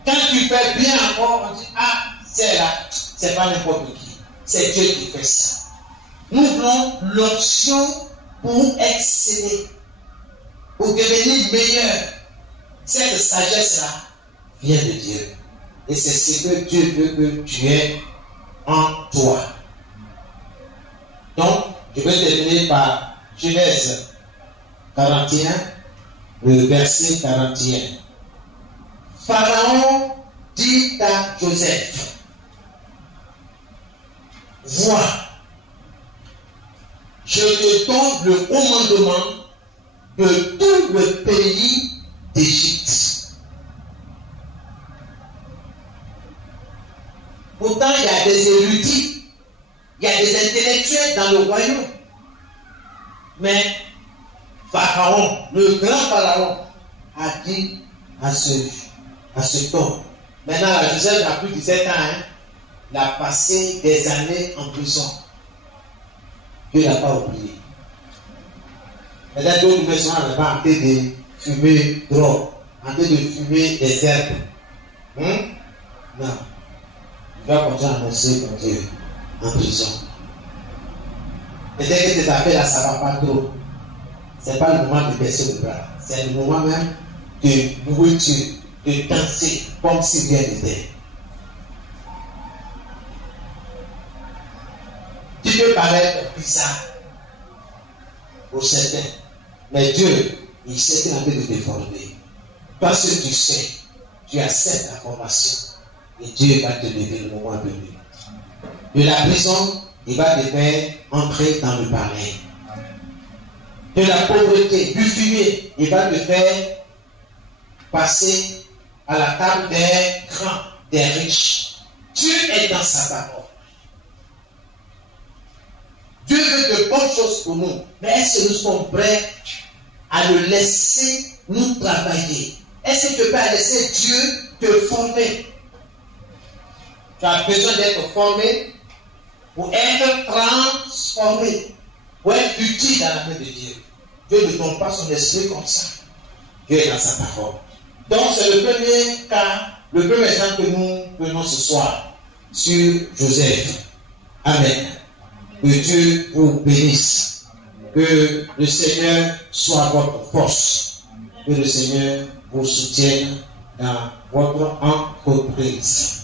Quand tu fais bien encore, on dit ah, c'est là, c'est pas n'importe qui. C'est Dieu qui fait ça. Nous voulons l'option pour exceller, pour devenir meilleur. Cette sagesse-là vient de Dieu. Et c'est ce que Dieu veut que tu aies en toi. Donc, je vais terminer par Genèse 41, le verset 41. Pharaon dit à Joseph, vois, je te donne le commandement de tout le pays d'Égypte. Pourtant, il y a des érudits, il y a des intellectuels dans le royaume. Mais Pharaon, le grand Pharaon, a dit à cet homme. Maintenant, Joseph n'a plus de 17 ans. Il a passé des années en prison. Dieu n'a pas oublié. Peut-être d'autres personnes n'ont pas en train de fumer drogue, en train de fumer des herbes. Non. Tu vas continuer à annoncer mon Dieu en prison. Peut-être que tes affaires là, ça ne va pas trop. Ce n'est pas le moment de baisser le bras. C'est le moment même de louer Dieu, de danser comme si rien n'était. Tu peux paraître bizarre pour certains, mais Dieu, il sait qu'il a envie de te former. Parce que tu sais, tu acceptes la formation et Dieu va te lever le moment venu. De la prison, il va te faire entrer dans le palais. De la pauvreté, du fumier, il va te faire passer à la table des grands, des riches. Dieu est dans sa parole. Dieu veut de bonnes choses pour nous. Mais est-ce que nous sommes prêts à le laisser nous travailler? Est-ce que tu peux laisser Dieu te former? Tu as besoin d'être formé pour être transformé, pour être utile dans la main de Dieu. Dieu ne donne pas son esprit comme ça. Dieu est dans sa parole. Donc c'est le premier cas, le premier exemple que nous prenons ce soir sur Joseph. Amen. Que Dieu vous bénisse. Que le Seigneur soit votre force. Que le Seigneur vous soutienne dans votre entreprise.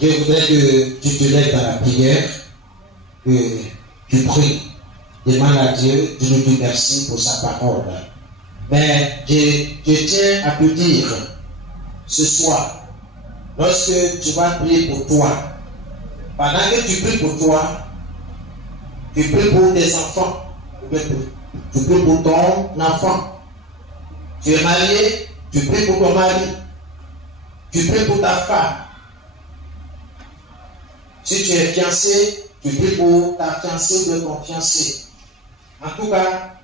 Je voudrais que tu te lèves dans la prière, que tu pries. Demande à Dieu de nous dire merci pour sa parole. Mais je tiens à te dire ce soir, lorsque tu vas prier pour toi, pendant que tu pries pour toi, tu pries pour tes enfants, Tu pries pour ton enfant. Tu es marié, tu pries pour ton mari. Tu pries pour ta femme. Si tu es fiancé, tu pries pour ta fiancée ou ton fiancé. En tout cas,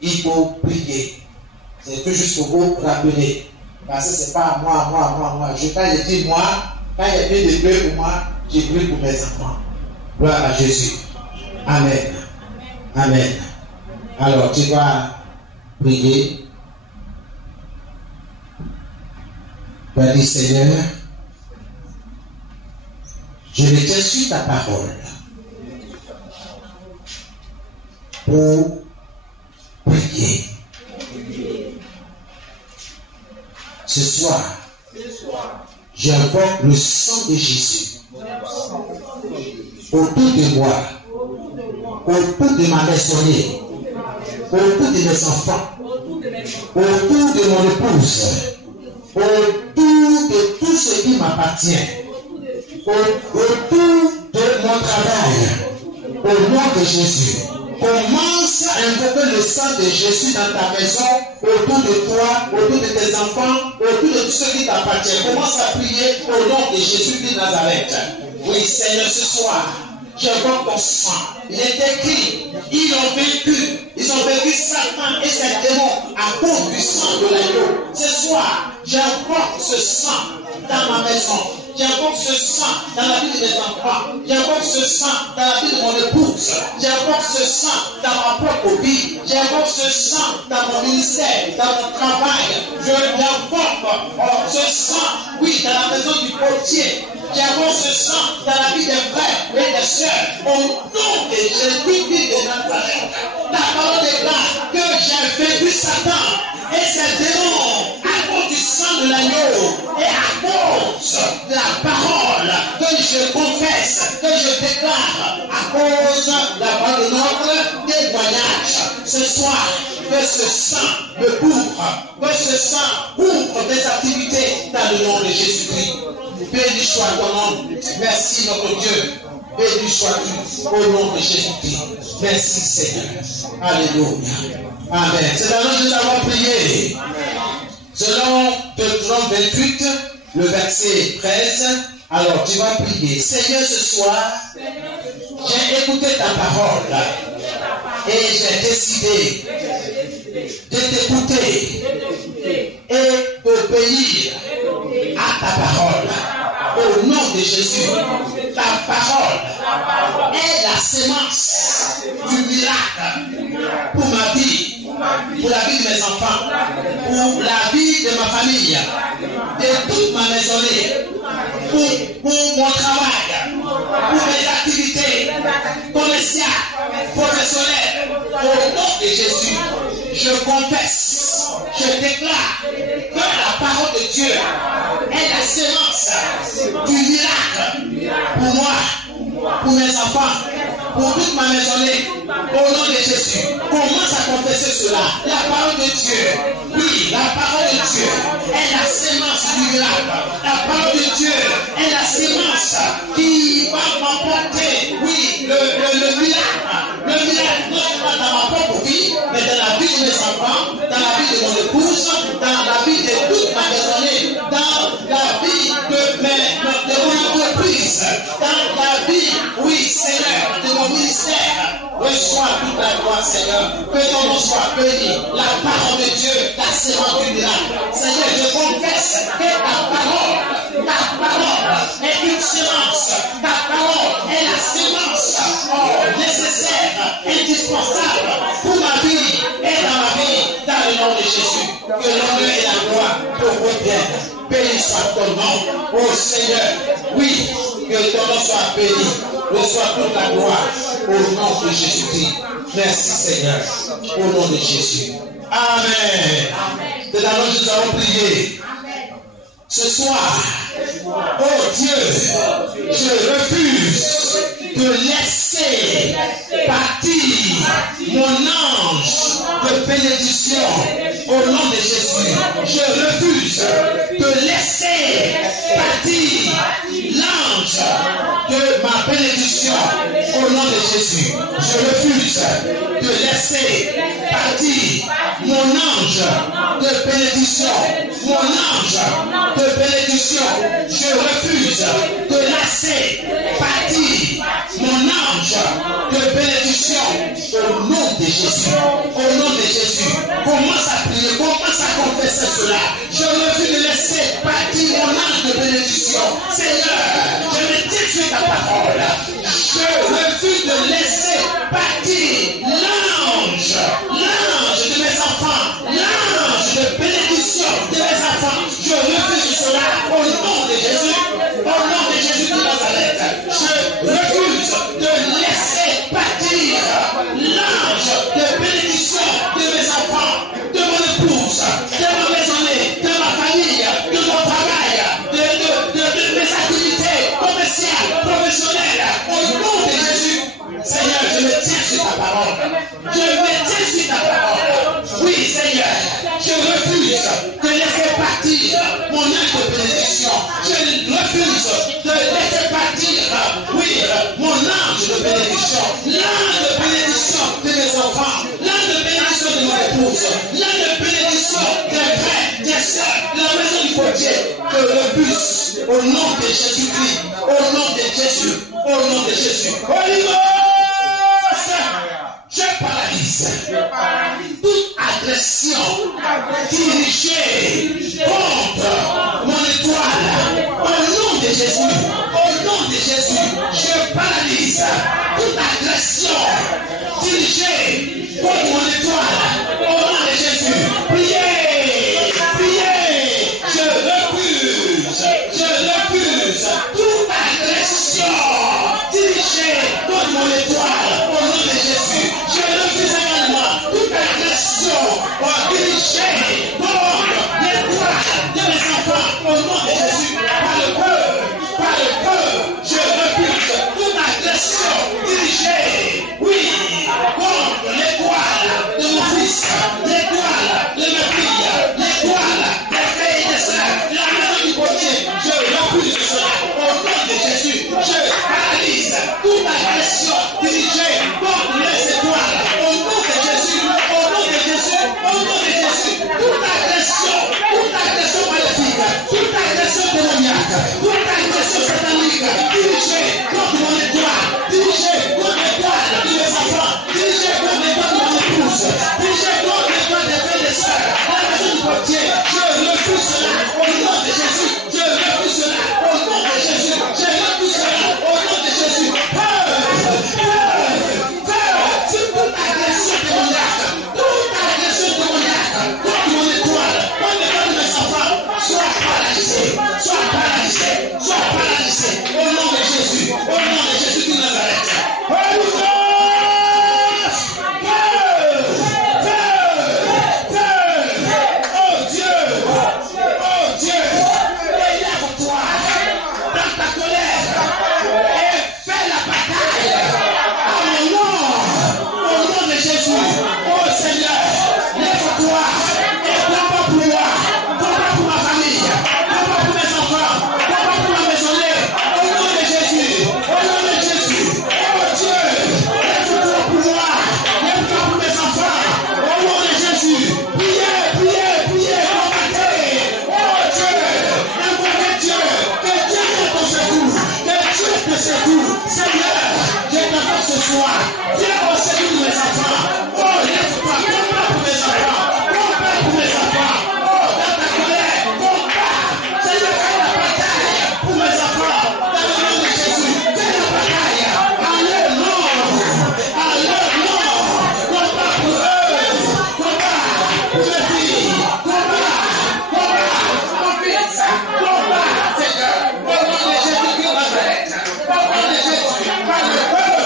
il faut prier. C'est tout juste pour vous rappeler. Parce que ce n'est pas moi. Quand je dis moi, quand il y a des prières pour moi, je prie pour mes enfants. Gloire à Jésus. Amen. Amen. Alors, tu vas prier. Tu vas dire, Seigneur, je retiens sur ta parole pour prier. Ce soir, j'invoque le sang de Jésus autour de moi, autour de ma maisonnée, autour de mes enfants, autour de mon épouse, autour de tout ce qui m'appartient, autour de mon travail, au nom de Jésus. Commence à invoquer le sang de Jésus dans ta maison, autour de toi, autour de tes enfants, autour de tout ce qui t'appartient. Commence à prier au nom de Jésus de Nazareth. Oui, Seigneur, ce soir, j'invoque ton sang. Il est écrit, ils ont vaincu Satan et ses démons à cause du sang de l'agneau. Ce soir, j'invoque ce sang dans ma maison. J'invoque ce sang dans la vie de mes enfants. J'invoque ce sang dans la vie de mon épouse. J'invoque ce sang dans ma propre vie. J'invoque ce sang dans mon ministère, dans mon travail. J'invoque ce sang, oui, dans la maison du portier. J'invoque ce sang dans la vie des frères et des sœurs. Au nom de Jésus de Nazareth. La parole déclare que j'ai vaincu Satan et ses démons à cause du sang de l'agneau et à cause de la parole que je confesse, que je déclare à cause de la parole de notre témoignage. Ce soir, que ce sang me couvre, que ce sang couvre mes activités dans le nom de Jésus-Christ. Béni soit ton nom. Merci notre Dieu. Béni sois-tu au nom de Jésus-Christ. Merci Seigneur. Alléluia. Amen. C'est la que nous avons prié. Selon Deutéronome 28, le verset 13, alors tu vas prier. Seigneur, ce soir, j'ai écouté ta parole et j'ai décidé de t'écouter et d'obéir à ta parole. Au nom de Jésus, ta parole est la sémence du miracle pour ma vie, pour la vie de mes enfants, pour la vie de ma famille, de toute ma maisonnée, pour mon travail, pour mes activités commerciales, professionnelles. Au nom de Jésus, je confesse, je déclare que la parole de Dieu est la sémence du miracle pour moi, pour mes enfants, pour toute ma maisonnée. Au nom de Jésus, commence à confesser cela. La parole de Dieu, oui, la parole de Dieu est la sémence du miracle. La parole de Dieu est la sémence qui va m'apporter, oui, le miracle. Le miracle non seulement dans ma propre vie, mais dans la vie de mes enfants, dans la vie de mon épouse, dans la vie de toute ma maisonnée, dans la vie de mon entreprise, dans la vie, oui, Seigneur, de mon ministère. Reçois toute la gloire, Seigneur. Que ton nom soit béni. La parole de Dieu, la sémence du miracle. Seigneur, je confesse que ta parole est une sémence. Ta parole est la sémence nécessaire, indispensable pour ma vie et dans ma vie, dans le nom de Jésus. Que l'honneur et la gloire pour votre bien. Béni soit ton nom, ô Seigneur. Oui, que ton nom soit béni. Reçois toute la gloire au nom de Jésus-Christ. Merci Seigneur. Au nom de Jésus. Amen. C'est la noche que nous avons prié. Ce soir, oh Dieu, je refuse de laisser partir mon ange de bénédiction au nom de Jésus. Je refuse de laisser partir l'ange de ma bénédiction au nom de Jésus. Je refuse de laisser partir de bénédiction, mon ange de bénédiction, je refuse de laisser partir mon ange de bénédiction au nom de Jésus. Au nom de Jésus, commence à prier, commence à confesser cela. Je refuse de laisser partir mon ange de bénédiction. Seigneur, je me tiens sur ta parole. Je refuse de laisser partir l'ange de mes enfants, l'ange de bénédiction de mes enfants. Je refuse cela au nom de Jésus, au nom de Jésus de Nazareth. Je refuse de laisser partir l'ange de bénédiction de mes enfants, de mon épouse, de ma maisonnée, de ma famille, de mon travail, de mes activités commerciales, professionnelles, au nom de Jésus. Seigneur, je me tiens sur ta parole. Je me tiens sur ta parole. Oui, Seigneur, je refuse de laisser partir mon âme de bénédiction. Je refuse de laisser partir, oui, mon ange de bénédiction. L'ange de bénédiction de mes enfants. L'ange de bénédiction de mon épouse. L'ange de bénédiction des frères, des sœurs, de la maison du potier. Je refuse au nom de Jésus-Christ. Au nom de Jésus. Au nom de Jésus. Je paralyse toute agression dirigée contre mon étoile. Au nom de Jésus, au nom de Jésus, je paralyse toute agression dirigée contre mon étoile. Au nom de Jésus, priez, priez, je refuse toute agression dirigée contre mon étoile. Au nom de Jésus, je refuse également toute agression dirigée contre l'étoile de mes enfants. Au nom de Jésus, par le feu, je refuse toute agression dirigée, oui, contre l'étoile de mon fils, l'étoile de mes filles, l'étoile des frères et des sœurs, la maison du potier. Je refuse cela. Au nom de Jésus, je paralyse toute agression dirigée contre les étoiles. Au nom de Jésus, au nom de Jésus, au nom de Jésus, toute agression maléfique, toute agression démoniaque, toute agression satanique dirigée contre mon étoile, dirigée contre l'étoile de mes enfants, dirigée contre l'étoile de mon épouse, dirigée contre l'étoile des frères et des sœurs, la maison du potier. Je refuse cela au nom de Jésus. Je refuse cela au nom de Jésus. Je refuse cela au nom de Jésus. Sur toute agression démoniaque contre mon étoile, contre l'étoile de mes enfants, sois paralysé, au nom de Jésus, au nom de Jésus de Nazareth. Seigneur, je t'attends ce soir. Viens au secours de mes enfants. Oh, lève-toi, combat pour mes enfants. Combat pour mes enfants. Oh, dans ta colère, combat. Seigneur, fais la bataille pour mes enfants. Dans le nom de Jésus, fais la bataille. En leur nom. Combat pour eux. Combat pour mes filles. Combat mon fils. Combat, Seigneur. Au nom de Jésus de Nazareth. Au nom de Jésus. Par le feu,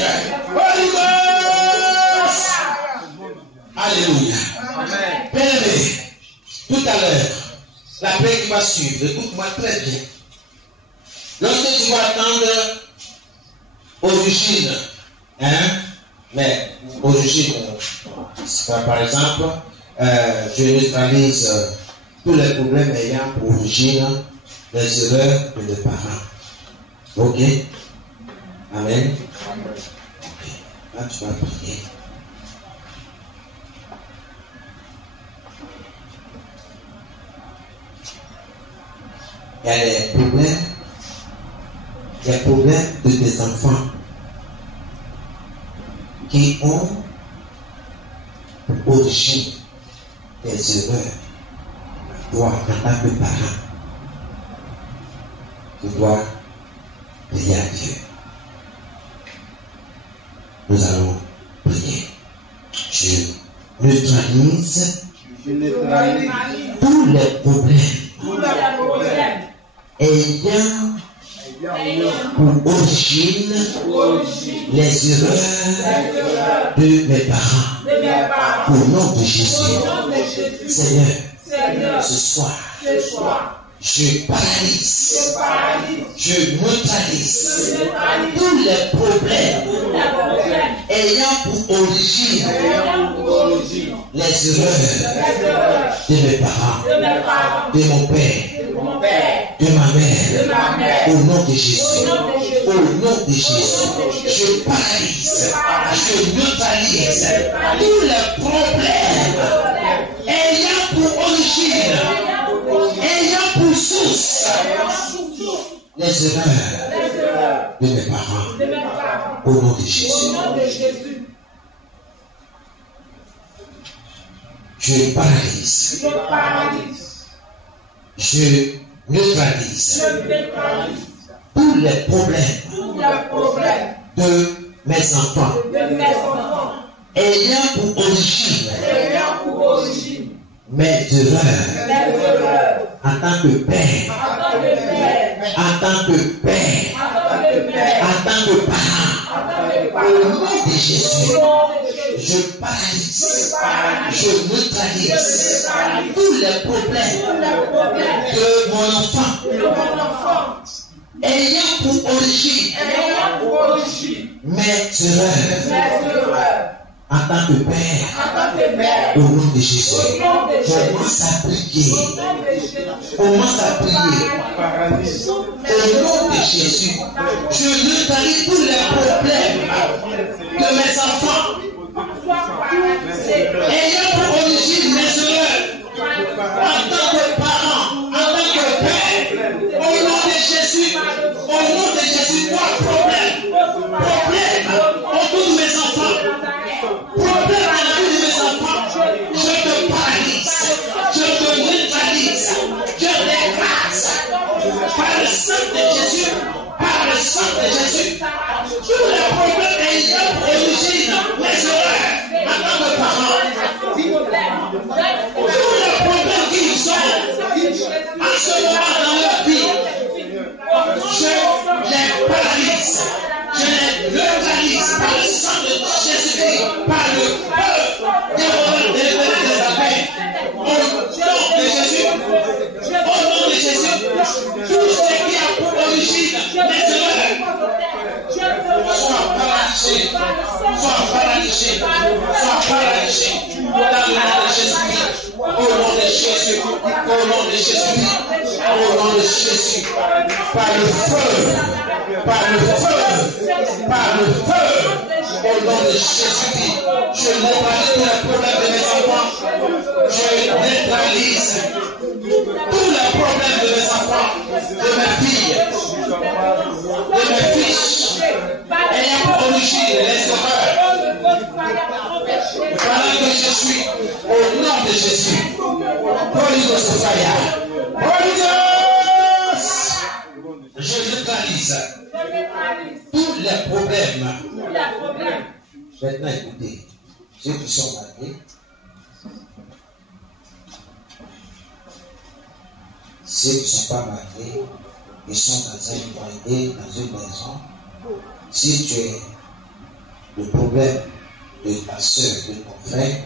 Seigneur. Holy Ghost. Alléluia. Bien-aimé, tout à l'heure, la paix qui va suivre, écoute-moi très bien. Lorsque tu vas attendre origine, mais origine, par exemple, je neutralise tous les problèmes ayant pour origine les erreurs de mes parents. Ok? Amen. Ok. Là, tu vas prier. Il y a les problèmes de tes enfants qui ont pour origine des erreurs. Toi, en tant que parent, tu dois prier à Dieu. Nous allons prier. Je neutralise tous les problèmes ayant pour origine les erreurs de mes parents. Au nom de Jésus. Seigneur, ce soir, je paralyse, je neutralise tous les problèmes ayant pour origine les erreurs de mes parents, de mon père, de ma mère, au nom de Jésus. Au nom de Jésus, je paralyse, je neutralise tous les problèmes ayant pour origine, ayant pour source les erreurs de mes parents. Au nom de Jésus. Je paralyse. Je neutralise tous les problèmes de mes enfants ayant pour origine mes erreurs en tant que père, en tant que parent, au nom de Jésus. Je paralyse, je neutralise tous les problèmes de mon enfant ayant pour origine mes erreurs en tant que père, au nom de Jésus. Commence à prier. Commence à prier. Au nom de Jésus, je neutralise tous les problèmes de mes enfants ayant pour origine mes erreurs en tant que parent, en tant que père, au nom de Jésus, quoi problème autour de mes enfants, problème à la vie de mes enfants, je te paralyse, je te neutralise, je t'écrase par le sang de Jésus, tous les problèmes ayant pour origine mes erreurs en tant que parent, tous les problèmes qui sont en ce moment dans leur vie, je les paralyse, je les neutralise par le sang de Jésus-Christ, par le feu des appels. Au nom de Jésus, tout ce qui a pour origine les erreurs, sois paralysé dans le nom de Jésus-Christ, au nom de Jésus, au nom de Jésus, au nom de Jésus, par le feu, au nom de Jésus-Christ, je neutralise tous les problèmes de mes enfants, je neutralise tous les problèmes de mes enfants, de mes filles, de mes fils, ayant pour origine les erreurs. Pendant que je suis au nom de Jésus, Holy Ghost fire, Holy Ghost, je neutralise tous les problèmes. Maintenant écoutez, ceux qui sont mariés, ceux qui ne sont pas mariés, ils sont dans un foyer, dans une maison. Si tu es le problème de ta soeur, de ton frère,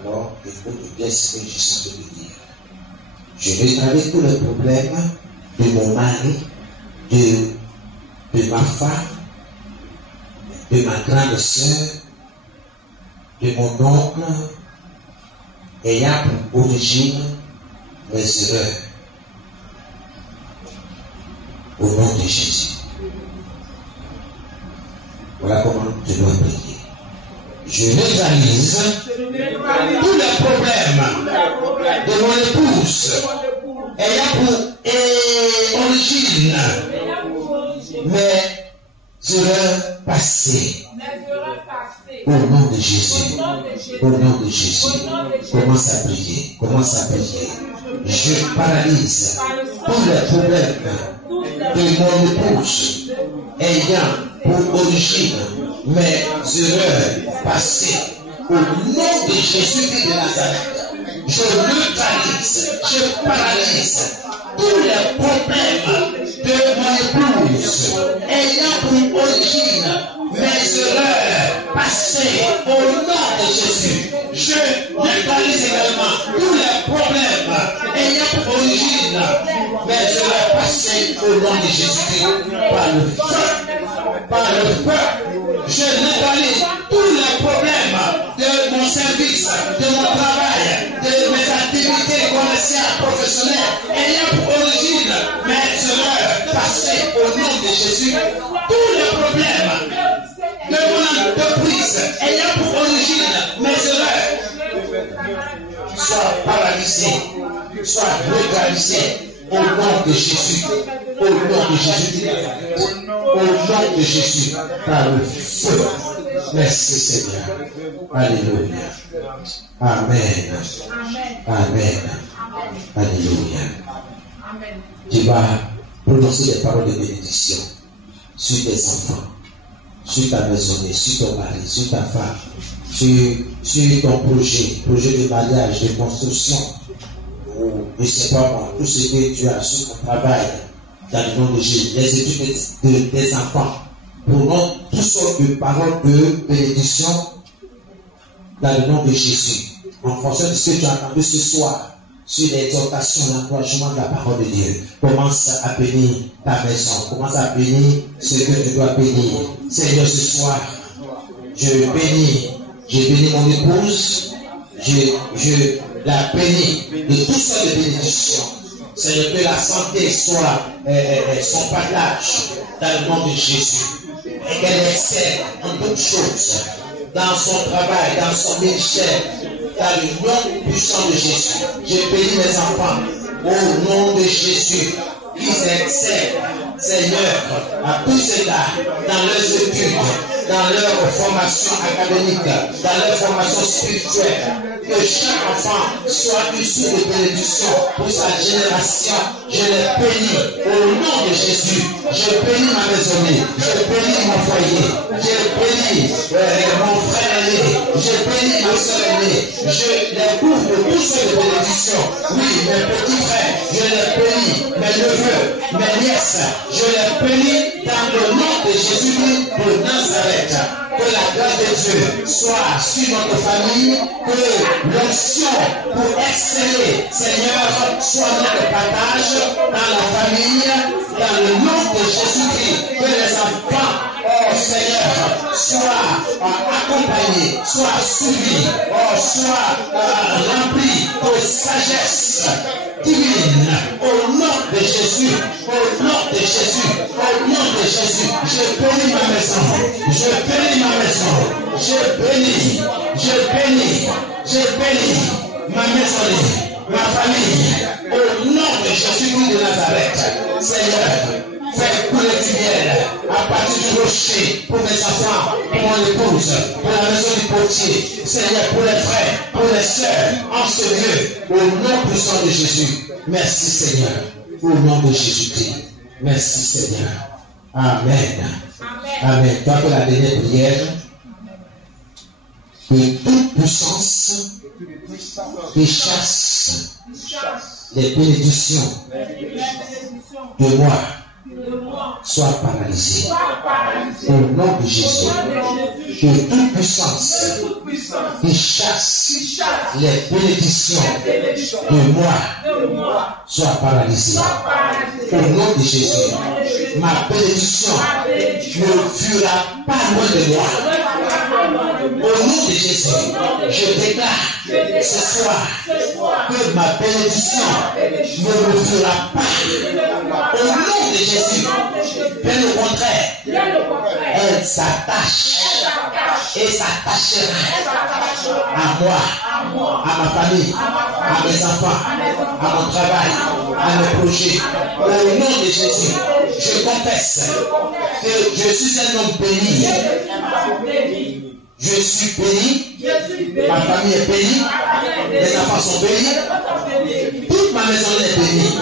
alors écoute bien ce que je sens de me dire. Je vais travailler tous les problèmes de mon mari, de ma femme, de ma grande soeur, de mon oncle, ayant pour origine mes erreurs. Au nom de Jésus. Voilà comment je dois prier. Je neutralise tous les problèmes de mon épouse ayant pour origine mes erreurs passées. Au nom de Jésus. Au nom de Jésus. Commence à prier. Commence à prier. Je paralyse tous les problèmes de mon épouse ayant pour origine mes erreurs passées. Au nom de Jésus-Christ de Nazareth, je neutralise, je paralyse tous les problèmes de mon épouse ayant pour origine mes erreurs passées. Au nom de Jésus, je neutralise également tous les problèmes ayant pour origine mes erreurs passées. Au nom de Jésus-Christ, par le feu, par le feu, je neutralise tous les problèmes de mon service, de mon travail, de mes activités commerciales, professionnelles, ayant pour origine mes erreurs passées. Au nom de Jésus, tous les problèmes de mon entreprise ayant pour origine mes erreurs soient paralysés, soient neutralisés. Au nom de Jésus, au nom de Jésus, au nom de Jésus, par le feu. Merci Seigneur. Alléluia. Amen. Amen. Alléluia. Tu vas prononcer des paroles de bénédiction sur tes enfants, sur ta maisonnée, sur ton mari, sur ta femme, sur ton projet de mariage, de construction. Je ne sais pas moi, tout ce que tu as sur ton travail, dans le nom de Jésus, les études de tes enfants, prenons toutes sortes de paroles de bénédiction dans le nom de Jésus, en fonction de ce que tu as entendu ce soir, sur l'exhortation, l'encouragement de la parole de Dieu. Commence à bénir ta maison, commence à bénir ce que tu dois bénir. Seigneur, ce soir, je bénis mon épouse, je la bénis de toutes sortes de bénédictions. Seigneur, que la santé soit son partage dans le nom de Jésus. Et qu'elle excelle en toutes choses, dans son travail, dans son ministère, dans le nom puissant de Jésus. Je bénis mes enfants au nom de Jésus. Qu'ils excellent, Seigneur, à tous égards, dans leurs études, dans leur formation académique, dans leur formation spirituelle. Que chaque enfant soit issu de bénédiction pour sa génération. Je les bénis au nom de Jésus. Je bénis ma maisonnée. Je bénis mon foyer. Je bénis mon frère aîné. Je bénis ma soeur aînée. Je les couvre de toutes sortes de bénédictions. Oui, mes petits frères, je les bénis. Mes neveux, mes nièces, je les bénis dans le nom de Jésus de Nazareth. Que la grâce de Dieu soit sur notre famille, que l'onction pour exceller, Seigneur, soit notre partage dans la famille, dans le nom de Jésus-Christ. Que les enfants, oh Seigneur, soient accompagnés, soient suivis, soient remplis de sagesse divine. Au nom de Jésus, au nom de Jésus, au nom de Jésus, je bénis ma maison, je bénis ma maison, je bénis ma maisonnée, ma famille, au nom de Jésus-Christ de Nazareth. Seigneur, fais couler du miel à partir du rocher pour mes enfants, pour mon épouse, pour la maison du portier. Seigneur, pour les frères, pour les sœurs, en ce lieu, au nom puissant de Jésus. Merci Seigneur, au nom de Jésus-Christ. Merci Seigneur. Amen. Amen. Tu as fait la dernière prière. Que toute puissance qui chasse les bénédictions de moi soit paralysée. Au nom de Jésus. que toute puissance qui chasse les bénédictions de moi soit paralysée. Au nom de Jésus, ma bénédiction ne fuira pas loin de moi. Au nom de Jésus, je déclare ce soir que ma bénédiction ne me fuira pas. Au nom de Jésus, bien au contraire, elle s'attache et s'attachera à moi, à ma famille, à mes enfants, à mon travail, à mes projets. Au nom de Jésus, je confesse que je suis un homme béni. Je suis béni, ma famille est bénie, mes enfants sont bénis, toute ma maison est bénie,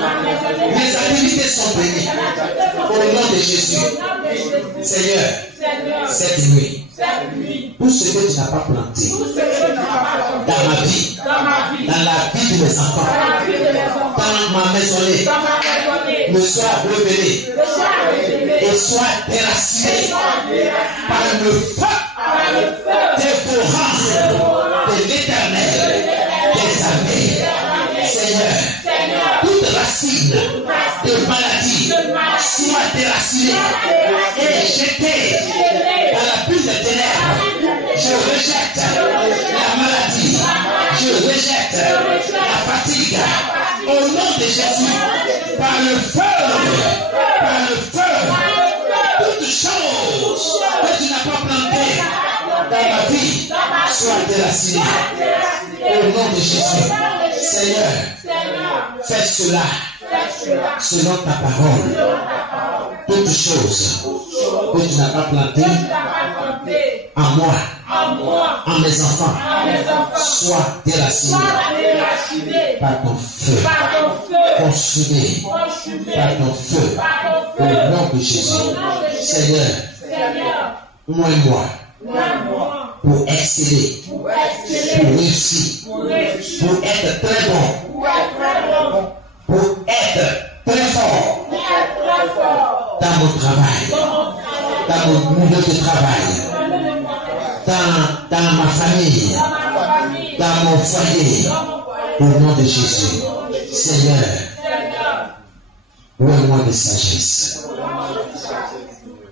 mes activités sont bénies. Au nom de Jésus, Seigneur, cette nuit, tout ce que tu n'as pas planté dans ma vie, dans la vie de mes enfants, dans ma maisonnée, me soit révélé et soit déraciné par le feu dévorant de l'Éternel des armées. Seigneur, toute racine de maladie soit déracinée et jetée dans la bulle de ténèbres. Je rejette la maladie, je rejette la fatigue. Au nom de Jésus, par le feu, toute chose que tu n'as pas plantée dans ma vie soit déracinée. Au nom de Jésus, Seigneur, fais cela selon ta parole. Toute chose que tu n'as pas plantée en moi, en mes enfants, soit déracinée par ton feu, consumée par ton feu. Au nom de Jésus, Seigneur, moi et moi, pour exceller, pour réussir, pour être très bon, pour être très fort dans mon travail, dans mon milieu de travail, dans ma famille, dans mon foyer. Au nom de Jésus, Seigneur, donne-moi de sagesse.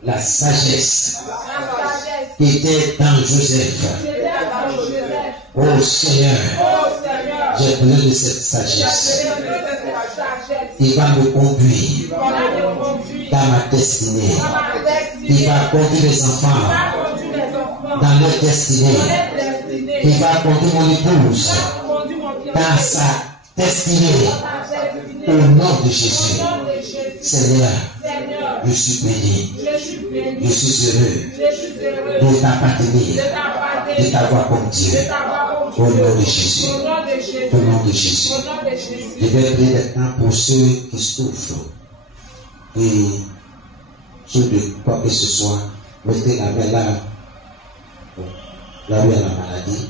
La sagesse qui était dans Joseph. Oh Seigneur, j'ai besoin de cette sagesse. Il va me conduire dans ma destinée. Il va conduire mes enfants dans leur destinée. Il va conduire mon épouse dans sa destinée. Au nom de Jésus, Seigneur, je suis béni. Je suis heureux de t'appartenir, de t'avoir comme Dieu. Au nom de Jésus. Au nom de Jésus. Je vais prier maintenant pour ceux qui souffrent. Et ceux de quoi que ce soit, mettez la main là où il y a la maladie.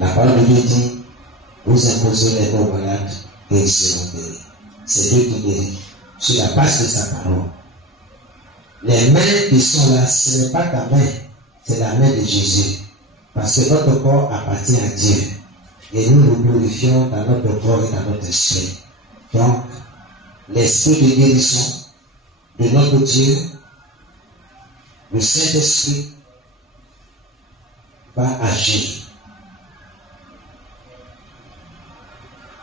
La parole de Dieu dit, vous imposez les mots malades et ils seront guéris. C'est Dieu qui guérit sur la base de sa parole. Les mains qui sont là, ce n'est pas ta main, c'est la main de Jésus. Parce que votre corps appartient à Dieu. Et nous nous glorifions dans notre corps et dans notre esprit. Donc, l'esprit de guérison de notre Dieu, le Saint-Esprit, va agir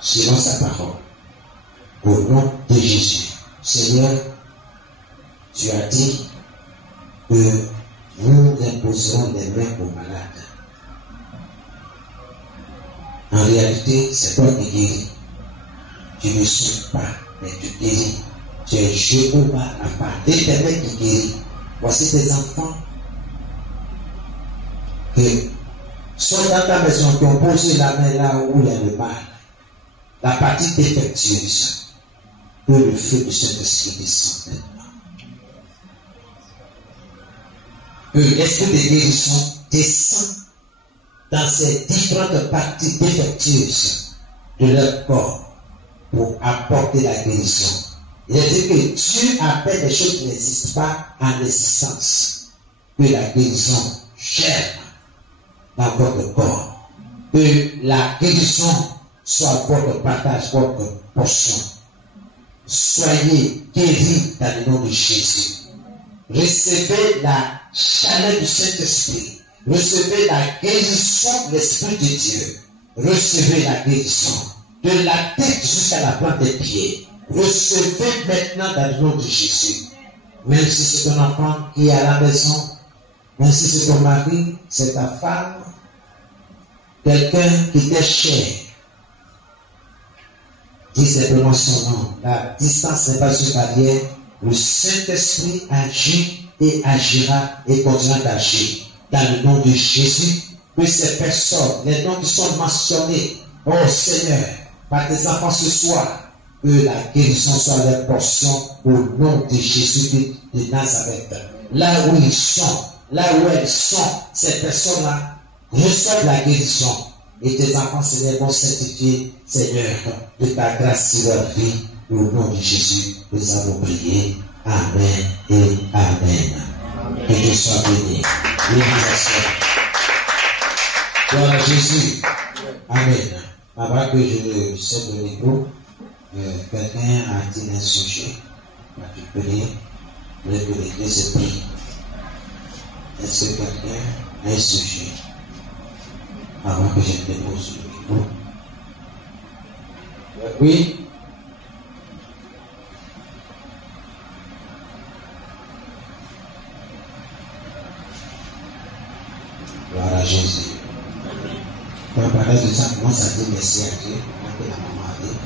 selon sa parole. Au nom de Jésus. Seigneur, tu as dit que nous imposerons les mains aux malades. En réalité, c'est toi qui guéris. Tu ne souffres pas, mais tu guéris. Tu es Jéhovah, la part d'Éternel qui guérit. Voici tes enfants qui sont dans ta maison, qui ont posé la main là où il y a le mal. La partie défectueuse. Que le feu de Saint-Esprit descende maintenant. Que l'esprit de guérison descend dans ces différentes parties défectueuses de leur corps pour apporter la guérison. Il est dit que Dieu appelle des choses qui n'existent pas en existence. que la guérison germe dans votre corps. Que la guérison soit votre partage, votre portion. Soyez guéris dans le nom de Jésus. Recevez la chaleur du Saint-Esprit. Recevez la guérison de l'Esprit de Dieu. Recevez la guérison de la tête jusqu'à la plante des pieds. Recevez maintenant dans le nom de Jésus. Même si c'est ton enfant qui est à la maison, même si c'est ton mari, c'est ta femme, quelqu'un qui t'est cher, dis simplement son nom. La distance n'est pas une barrière. Le Saint-Esprit agit et agira et continuera d'agir. Dans le nom de Jésus, que ces personnes, les noms qui sont mentionnés, oh Seigneur, par tes enfants ce soir, que la guérison soit leur portion au nom de Jésus de Nazareth. Là où ils sont, là où elles sont, ces personnes-là reçoivent la guérison. Et tes enfants, Seigneur, vont certifier, Seigneur, de ta grâce sur leur vie. Au nom de Jésus, nous avons prié. Amen et Amen. Que Dieu soit béni. Gloire à Jésus. Amen. Avant que je ne cède le micro, quelqu'un a dit un sujet particulier. Le l'église se prie. Est-ce que quelqu'un a un sujet avant que je dépose le micro? Oui. Gloire à Jésus. Quand on parle de ça, commence à dire merci à Dieu. On a la maman avec.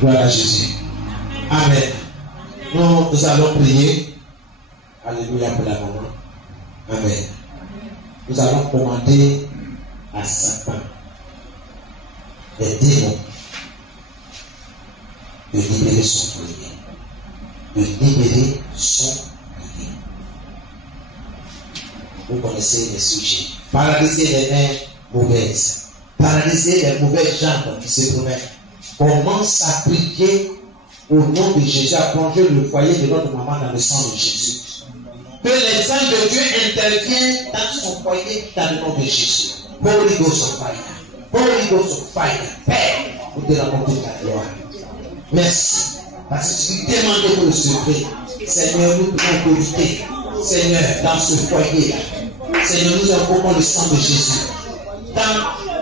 Gloire à Jésus. Amen. Nous allons prier. Alléluia pour la maman. Amen. Nous allons commander à Satan, les démons, de libérer son foyer. De libérer son foyer. Vous connaissez les sujets. Paralyser les mains mauvaises. Paralyser les mauvaises jambes qui se promettent. Commence à prier au nom de Jésus, à plonger le foyer de notre maman dans le sang de Jésus. Que les anges de Dieu interviennent dans son foyer dans le nom de Jésus. Holy Ghost of fire. Holy Ghost of fire. Père, nous te rendons toute la gloire. Merci. Parce que tu demandes pour le secret. Seigneur, nous pouvons autorité. Seigneur, dans ce foyer-là. Seigneur, nous invoquons le sang de Jésus. Dans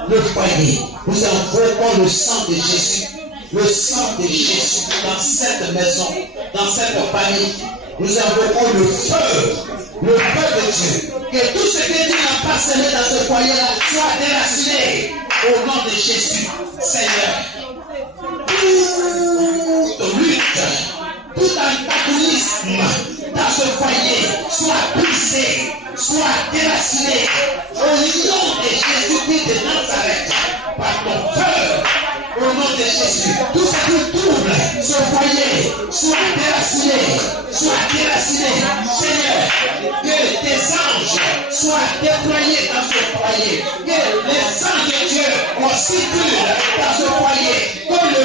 le foyer, nous invoquons le sang de Jésus. Le sang de Jésus dans cette maison, dans cette famille. Nous invoquons le feu de Dieu. Que tout ce que Dieu n'a pas semé dans ce foyer-là soit déraciné au nom de Jésus. Seigneur, toute lutte, tout antagonisme dans ce foyer soit brisé, soit déraciné au nom de Jésus-Christ de Nazareth par ton feu. Au nom de Jésus, tout ce qui trouble ce foyer soit déraciné, Seigneur, que tes anges soient déployés dans ce foyer, que les anges de Dieu circulent dans ce foyer, que le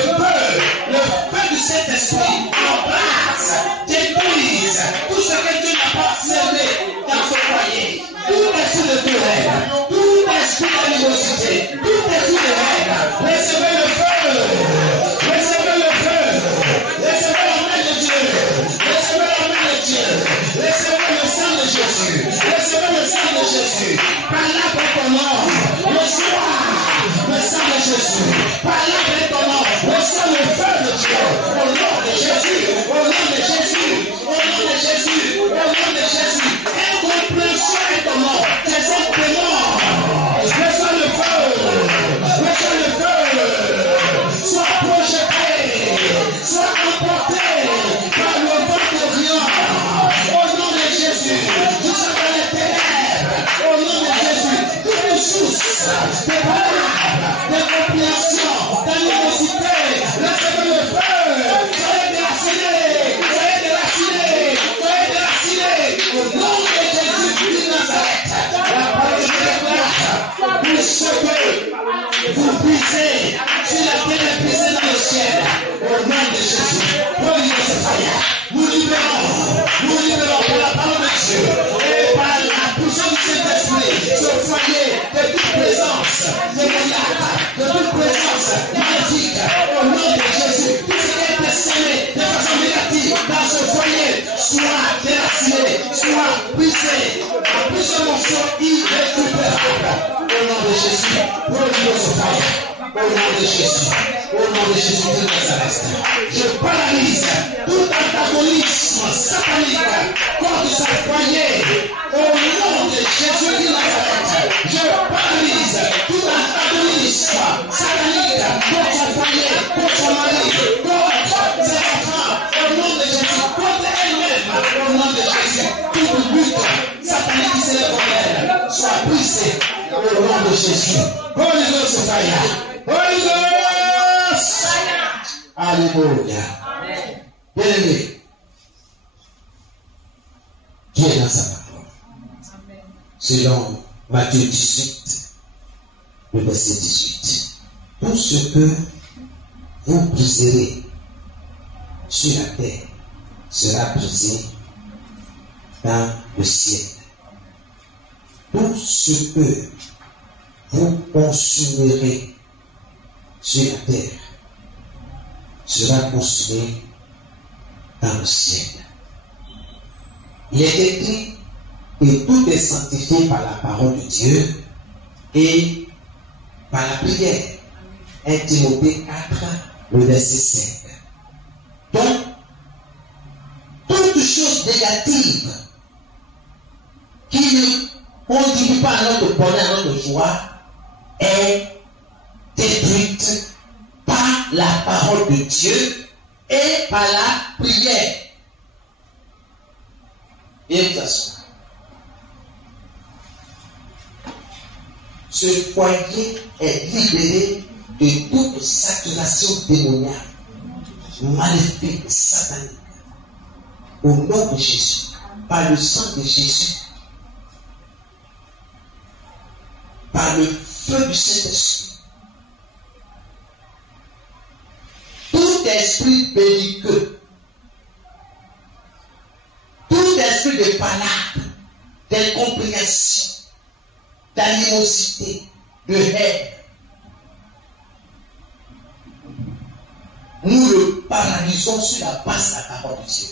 feu du Saint-Esprit embrasse, détruise tout ce que Dieu n'a pas semé dans ce foyer, tout esprit de douleur, tout esprit d'animosité, tout esprit de haine, recevez le feu. Recevez le feu. Recevez la main de Dieu. Recevez la main de Dieu. Recevez le sang de Jésus. Recevez le sang de Jésus. Par là pour ton nom. Reçois le sang de Jésus. Par là pour ton nom. Reçois le feu de Dieu. Au nom de Jésus. Au nom de Jésus. Au nom de Jésus. Au nom de Jésus. Incompréhension est ton nom. Tes impriments. Reçois le feu. Reçois le feu. Soit projeté, soit emporté par le vent de viande. Au nom de Jésus, nous sommes dans les ténèbres. Au nom de Jésus, toute source de paroles, de compréhension, vous brisez. Si la terre est brisée dans le ciel, au nom de Jésus, Holy Ghost fire, nous libérons par la parole de Dieu et par la puissance du Saint-Esprit ce foyer de toute présence démoniaque, de toute présence maléfique, au nom de Jésus. Tout ce qui est semé de façon négative dans ce foyer soit déraciné, soit brisé, en plusieurs morceaux irrécupérables. Au nom de Jésus, Holy Ghost fire. Au nom de Jésus, au nom de Jésus de Nazareth, je paralyse tout antagonisme satanique contre ce foyer. Au nom de Jésus de Nazareth, je paralyse tout antagonisme satanique contre son foyer, contre son mari, contre ses enfants. Au nom de Jésus, contre elle-même. Au nom de Jésus, toute lutte satanique qui s'élève contre elle soit brisée. Au nom de Jésus, Holy Ghost fire. Holy Ghost! Alléluia. Bien-aimé, Dieu est dans sa parole. Selon Matthieu 18, le verset 18. Tout ce que vous briserez sur la terre sera brisé dans le ciel. Tout ce que vous consumerez sur la terre sera consumé dans le ciel. Il est écrit que tout est sanctifié par la parole de Dieu et par la prière. 1 Timothée 4, le verset 5. Donc, toute chose négative qui ne contribue pas à notre bonheur, à notre joie, est détruite par la parole de Dieu et par la prière. Et de toute façon, ce foyer est libéré de toute saturation démoniaque, maléfique, satanique. Au nom de Jésus, par le sang de Jésus, par le feu du Saint-Esprit. Tout esprit belliqueux, tout esprit de palade, d'incompréhension, d'animosité, de haine, nous le paralysons sur la base de la parole de Dieu.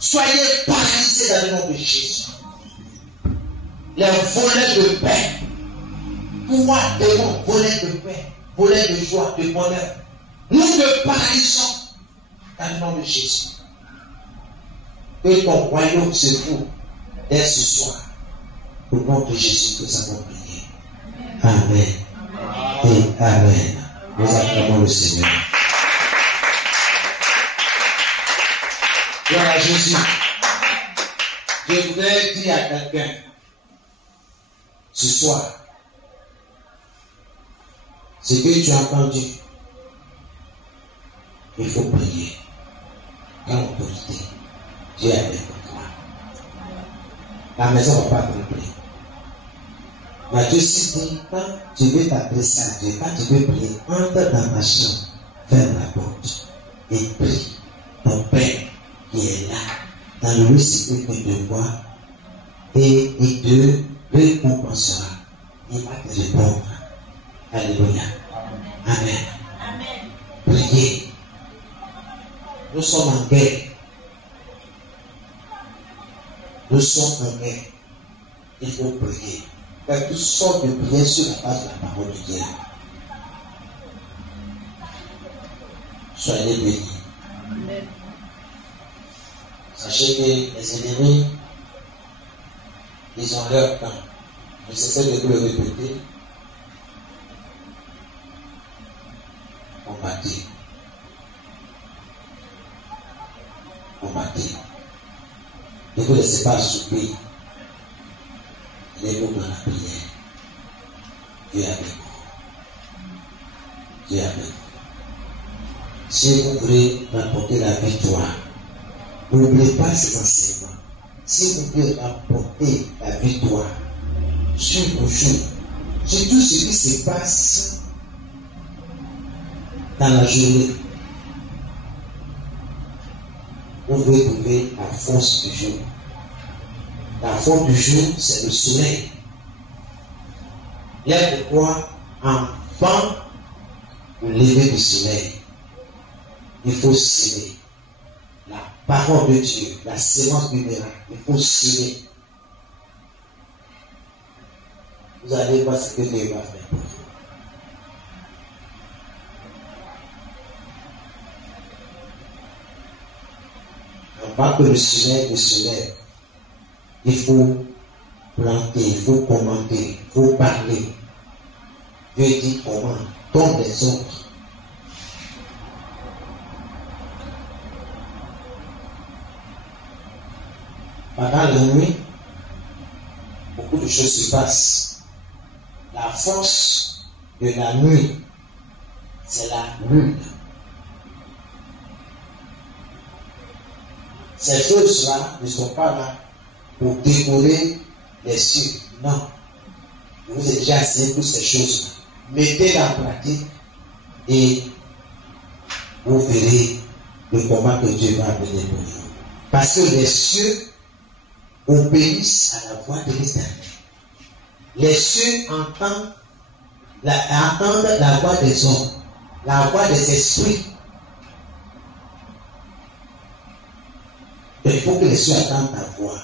Soyez paralysés dans le nom de Jésus. Les voleurs de paix, toi, démons, voleurs de paix, voleurs de joie, de bonheur, nous le paralysons dans le nom de Jésus. Que ton royaume se trouve dès ce soir. Au nom de Jésus, nous avons prié. Amen. Et Amen. Nous acclamons le Seigneur. Gloire à Jésus. Je voudrais dire à quelqu'un ce soir, ce que tu as entendu, il faut prier. Dans l'autorité, Dieu est avec toi. La maison ne va pas trembler. Matthieu 6 dit, quand tu veux t'adresser à Dieu, quand tu veux prier, entre dans ta chambre, ferme la porte et prie. Ton Père qui est là, dans le lieu secret que tu vois, et il te récompensera. Il va te répondre. Alléluia. Amen. Amen. Priez. Nous sommes en guerre. Nous sommes en guerre. Il faut prier. Faire toutes sortes de prières sur la base de la parole de Dieu. Soyez bénis. Amen. Sachez que les ennemis, ils ont leur temps. Je sais de vous le répéter. Combattez. Combattez. Ne vous laissez pas souper. Les mots dans la prière. Dieu est avec vous. Dieu est avec vous. Si vous voulez remporter la victoire, n'oubliez pas ces enseignements. Si vous voulez remporter la victoire sur vos jours, Sur tout ce qui se passe dans la journée, vous pouvez trouver la force du jour. La force du jour, c'est le soleil. Il y a de quoi, avant le lever du soleil, il faut semer la parole de Dieu, la sémence du miracle. Il faut semer. Vous allez voir ce que Dieu va faire pour vous. Avant que le soleil ne se lève, il faut planter, il faut commenter, il faut parler. Dieu dit comment, comme les autres. Pendant la nuit, beaucoup de choses se passent. La force de la nuit, c'est la lune. Ces choses-là ne sont pas là pour décorer les cieux. Non. Je vous ai déjà enseigné toutes ces choses-là. Mettez-les en pratique et vous verrez le combat que Dieu va mener pour vous. Parce que les cieux obéissent à la voix de l'Éternel. Les cieux entendent la voix des hommes, la voix des esprits. Il faut que les cieux attendent ta voix.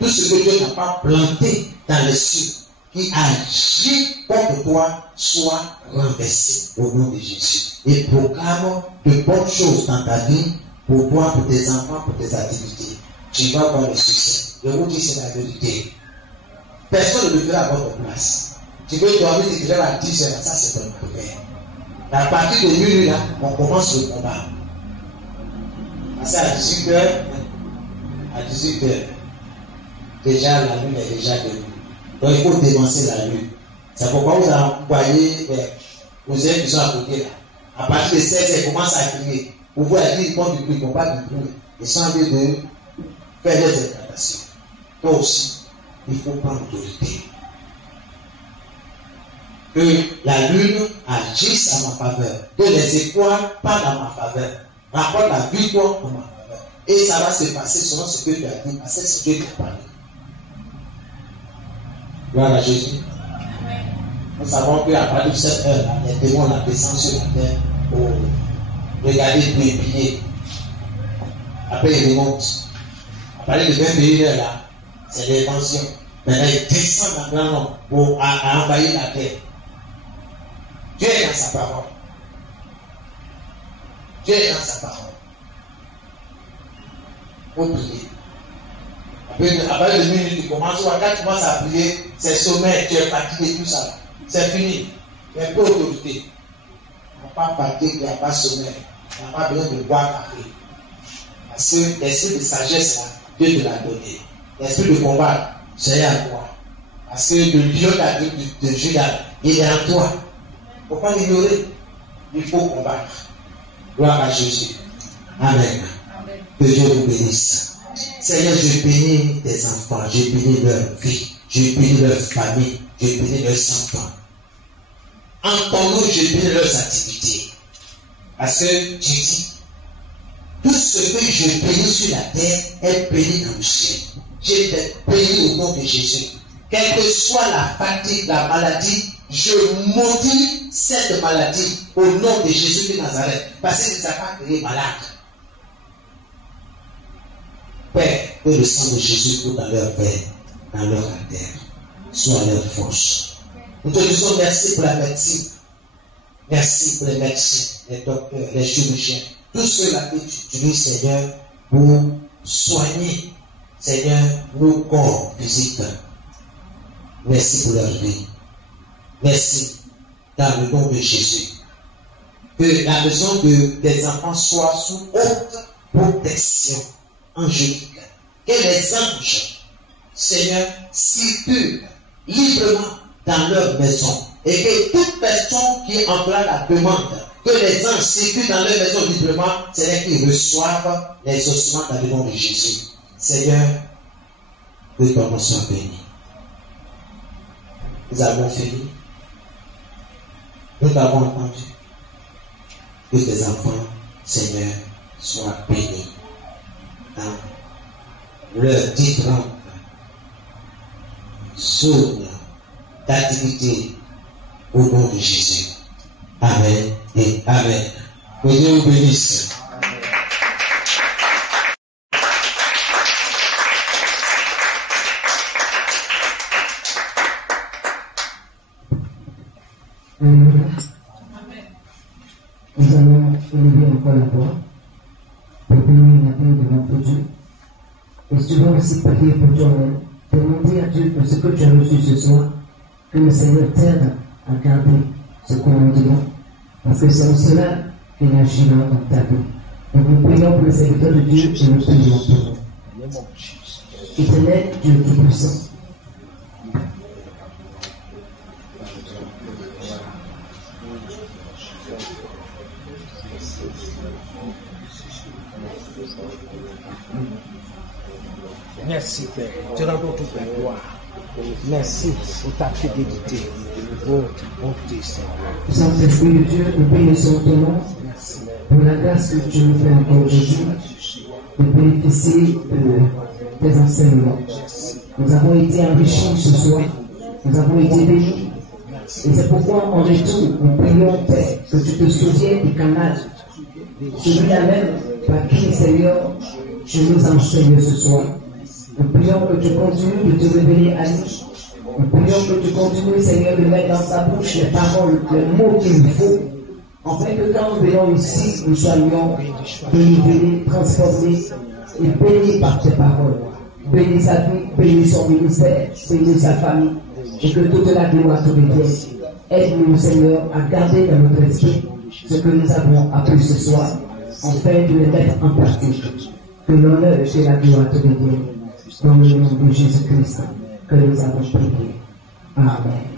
Tout ce que Dieu n'a pas planté dans les cieux, qui agit contre toi, soit renversé au nom de Jésus. Et proclame de bonnes choses dans ta vie, pour toi, pour tes enfants, pour tes activités. Tu vas avoir le succès. Je vous dis, c'est la vérité. Personne ne le fera à votre place. Tu veux dormir, tu te lèves à 10 heures, ça c'est ton affaire. À partir de minuit, là, on commence le combat. C'est à 18 heures. À 18 heures, déjà la lune est déjà debout. Donc il faut dévancer la lune. C'est pourquoi vous envoyez vos élèves qui sont à côté là. À partir de 16 heures, ils commencent à crier. Vous voyez, ils font du bruit, ils font pas du bruit. Ils sont en train de faire des incantations. Toi aussi, il faut prendre l'autorité. Que la lune agisse à ma faveur. Que les étoiles parlent à ma faveur. Rapporte la victoire à ma faveur. Et ça va se passer selon ce que tu as dit, parce que c'est Dieu qui a parlé. Gloire à Jésus. Nous savons qu'à partir de cette heure-là, les démons la descendent sur la terre pour regarder tout épiler. Après, ils remontent. À partir de 21h là, c'est l'invention. Maintenant, ils descendent en grand nombre pour envahir la terre. Dieu est dans sa parole. Dieu est dans sa parole. Il faut prier. Après 2 minutes, tu commences, quand tu commences à prier, c'est sommeil, tu es fatigué, tout ça. C'est fini. Il n'y a pas d'autorité. Il n'y a pas fatigue, il n'y a pas sommeil. Il n'y a pas besoin de boire café. Parce que l'esprit de sagesse, là, Dieu te l'a donné. L'esprit de combat, c'est à toi. Parce que le lion de Judas, il est en toi. Il ne faut pas l'ignorer. Il faut combattre. Gloire à Jésus. Amen. Que Dieu vous bénisse. Seigneur, je bénis tes enfants, je bénis leur vie, je bénis leur famille, je bénis leurs enfants. En ton nom, je bénis leurs activités. Parce que tu dis, tout ce que je bénis sur la terre est béni dans le ciel. J'ai béni au nom de Jésus. Quelle que soit la fatigue, la maladie, je maudis cette maladie au nom de Jésus de Nazareth. Parce que tu n'as pas créé malade. Père, que le sang de Jésus coule dans leur veine, dans leur artère, soit leur force. Nous te disons merci pour la médecine. Merci pour les médecins, les docteurs, les chirurgiens. Tous ceux-là que tu utilises, Seigneur, pour soigner, Seigneur, nos corps physiques. Merci pour leur vie. Merci dans le nom de Jésus. Que la maison des enfants soit sous haute protection angélique. Que les anges, Seigneur, circulent librement dans leur maison. Et que toute personne qui envoie la demande, que les anges circulent dans leur maison librement, c'est-à-dire qu'ils reçoivent les ossements dans le nom de Jésus. Seigneur, que ton nom soit béni. Nous avons fini. Nous t'avons entendu. Que tes enfants, Seigneur, soient bénis dans leurs différentes zones d'activité au nom de Jésus. Amen et Amen. Que Dieu vous bénisse. Nous allons élever encore la voix pour bénir la vie de notre Dieu. Et souvent aussi prier pour toi-même, demander à Dieu que ce que tu as reçu ce soir, que le Seigneur t'aide à garder ce commandement, parce que c'est en cela qu'il agira dans ta vie. Donc nous prions pour le serviteur de Dieu et nous prions pour vous. Éternel Dieu Tout-Puissant, merci Père, te rendons toute la gloire. Merci pour ta fidélité, votre bonté, Seigneur. Saint-Esprit de Dieu, nous bénissons ton nom pour la grâce que tu nous fais encore aujourd'hui de bénéficier de tes enseignements. Nous avons été enrichis ce soir, nous avons été bénis. Et c'est pourquoi en retour, nous prions, Père, que tu te souviens du canal, celui-là même par qui, Seigneur, tu nous enseignes ce soir. Nous prions que tu continues de te révéler à nous. Nous prions que tu continues, Seigneur, de mettre dans sa bouche les paroles, les mots qu'il nous faut, afin que quand nous venons ici, nous soyons délivrés, transformés et bénis par tes paroles. Bénis sa vie, bénis son ministère, bénis sa famille, et que toute la gloire te revienne. Aide-nous, Seigneur, à garder dans notre esprit ce que nous avons appris ce soir, afin de le mettre en pratique. Que l'honneur et la gloire te reviennent. Dans le nom de Jésus-Christ, que nous avons prié. Amen.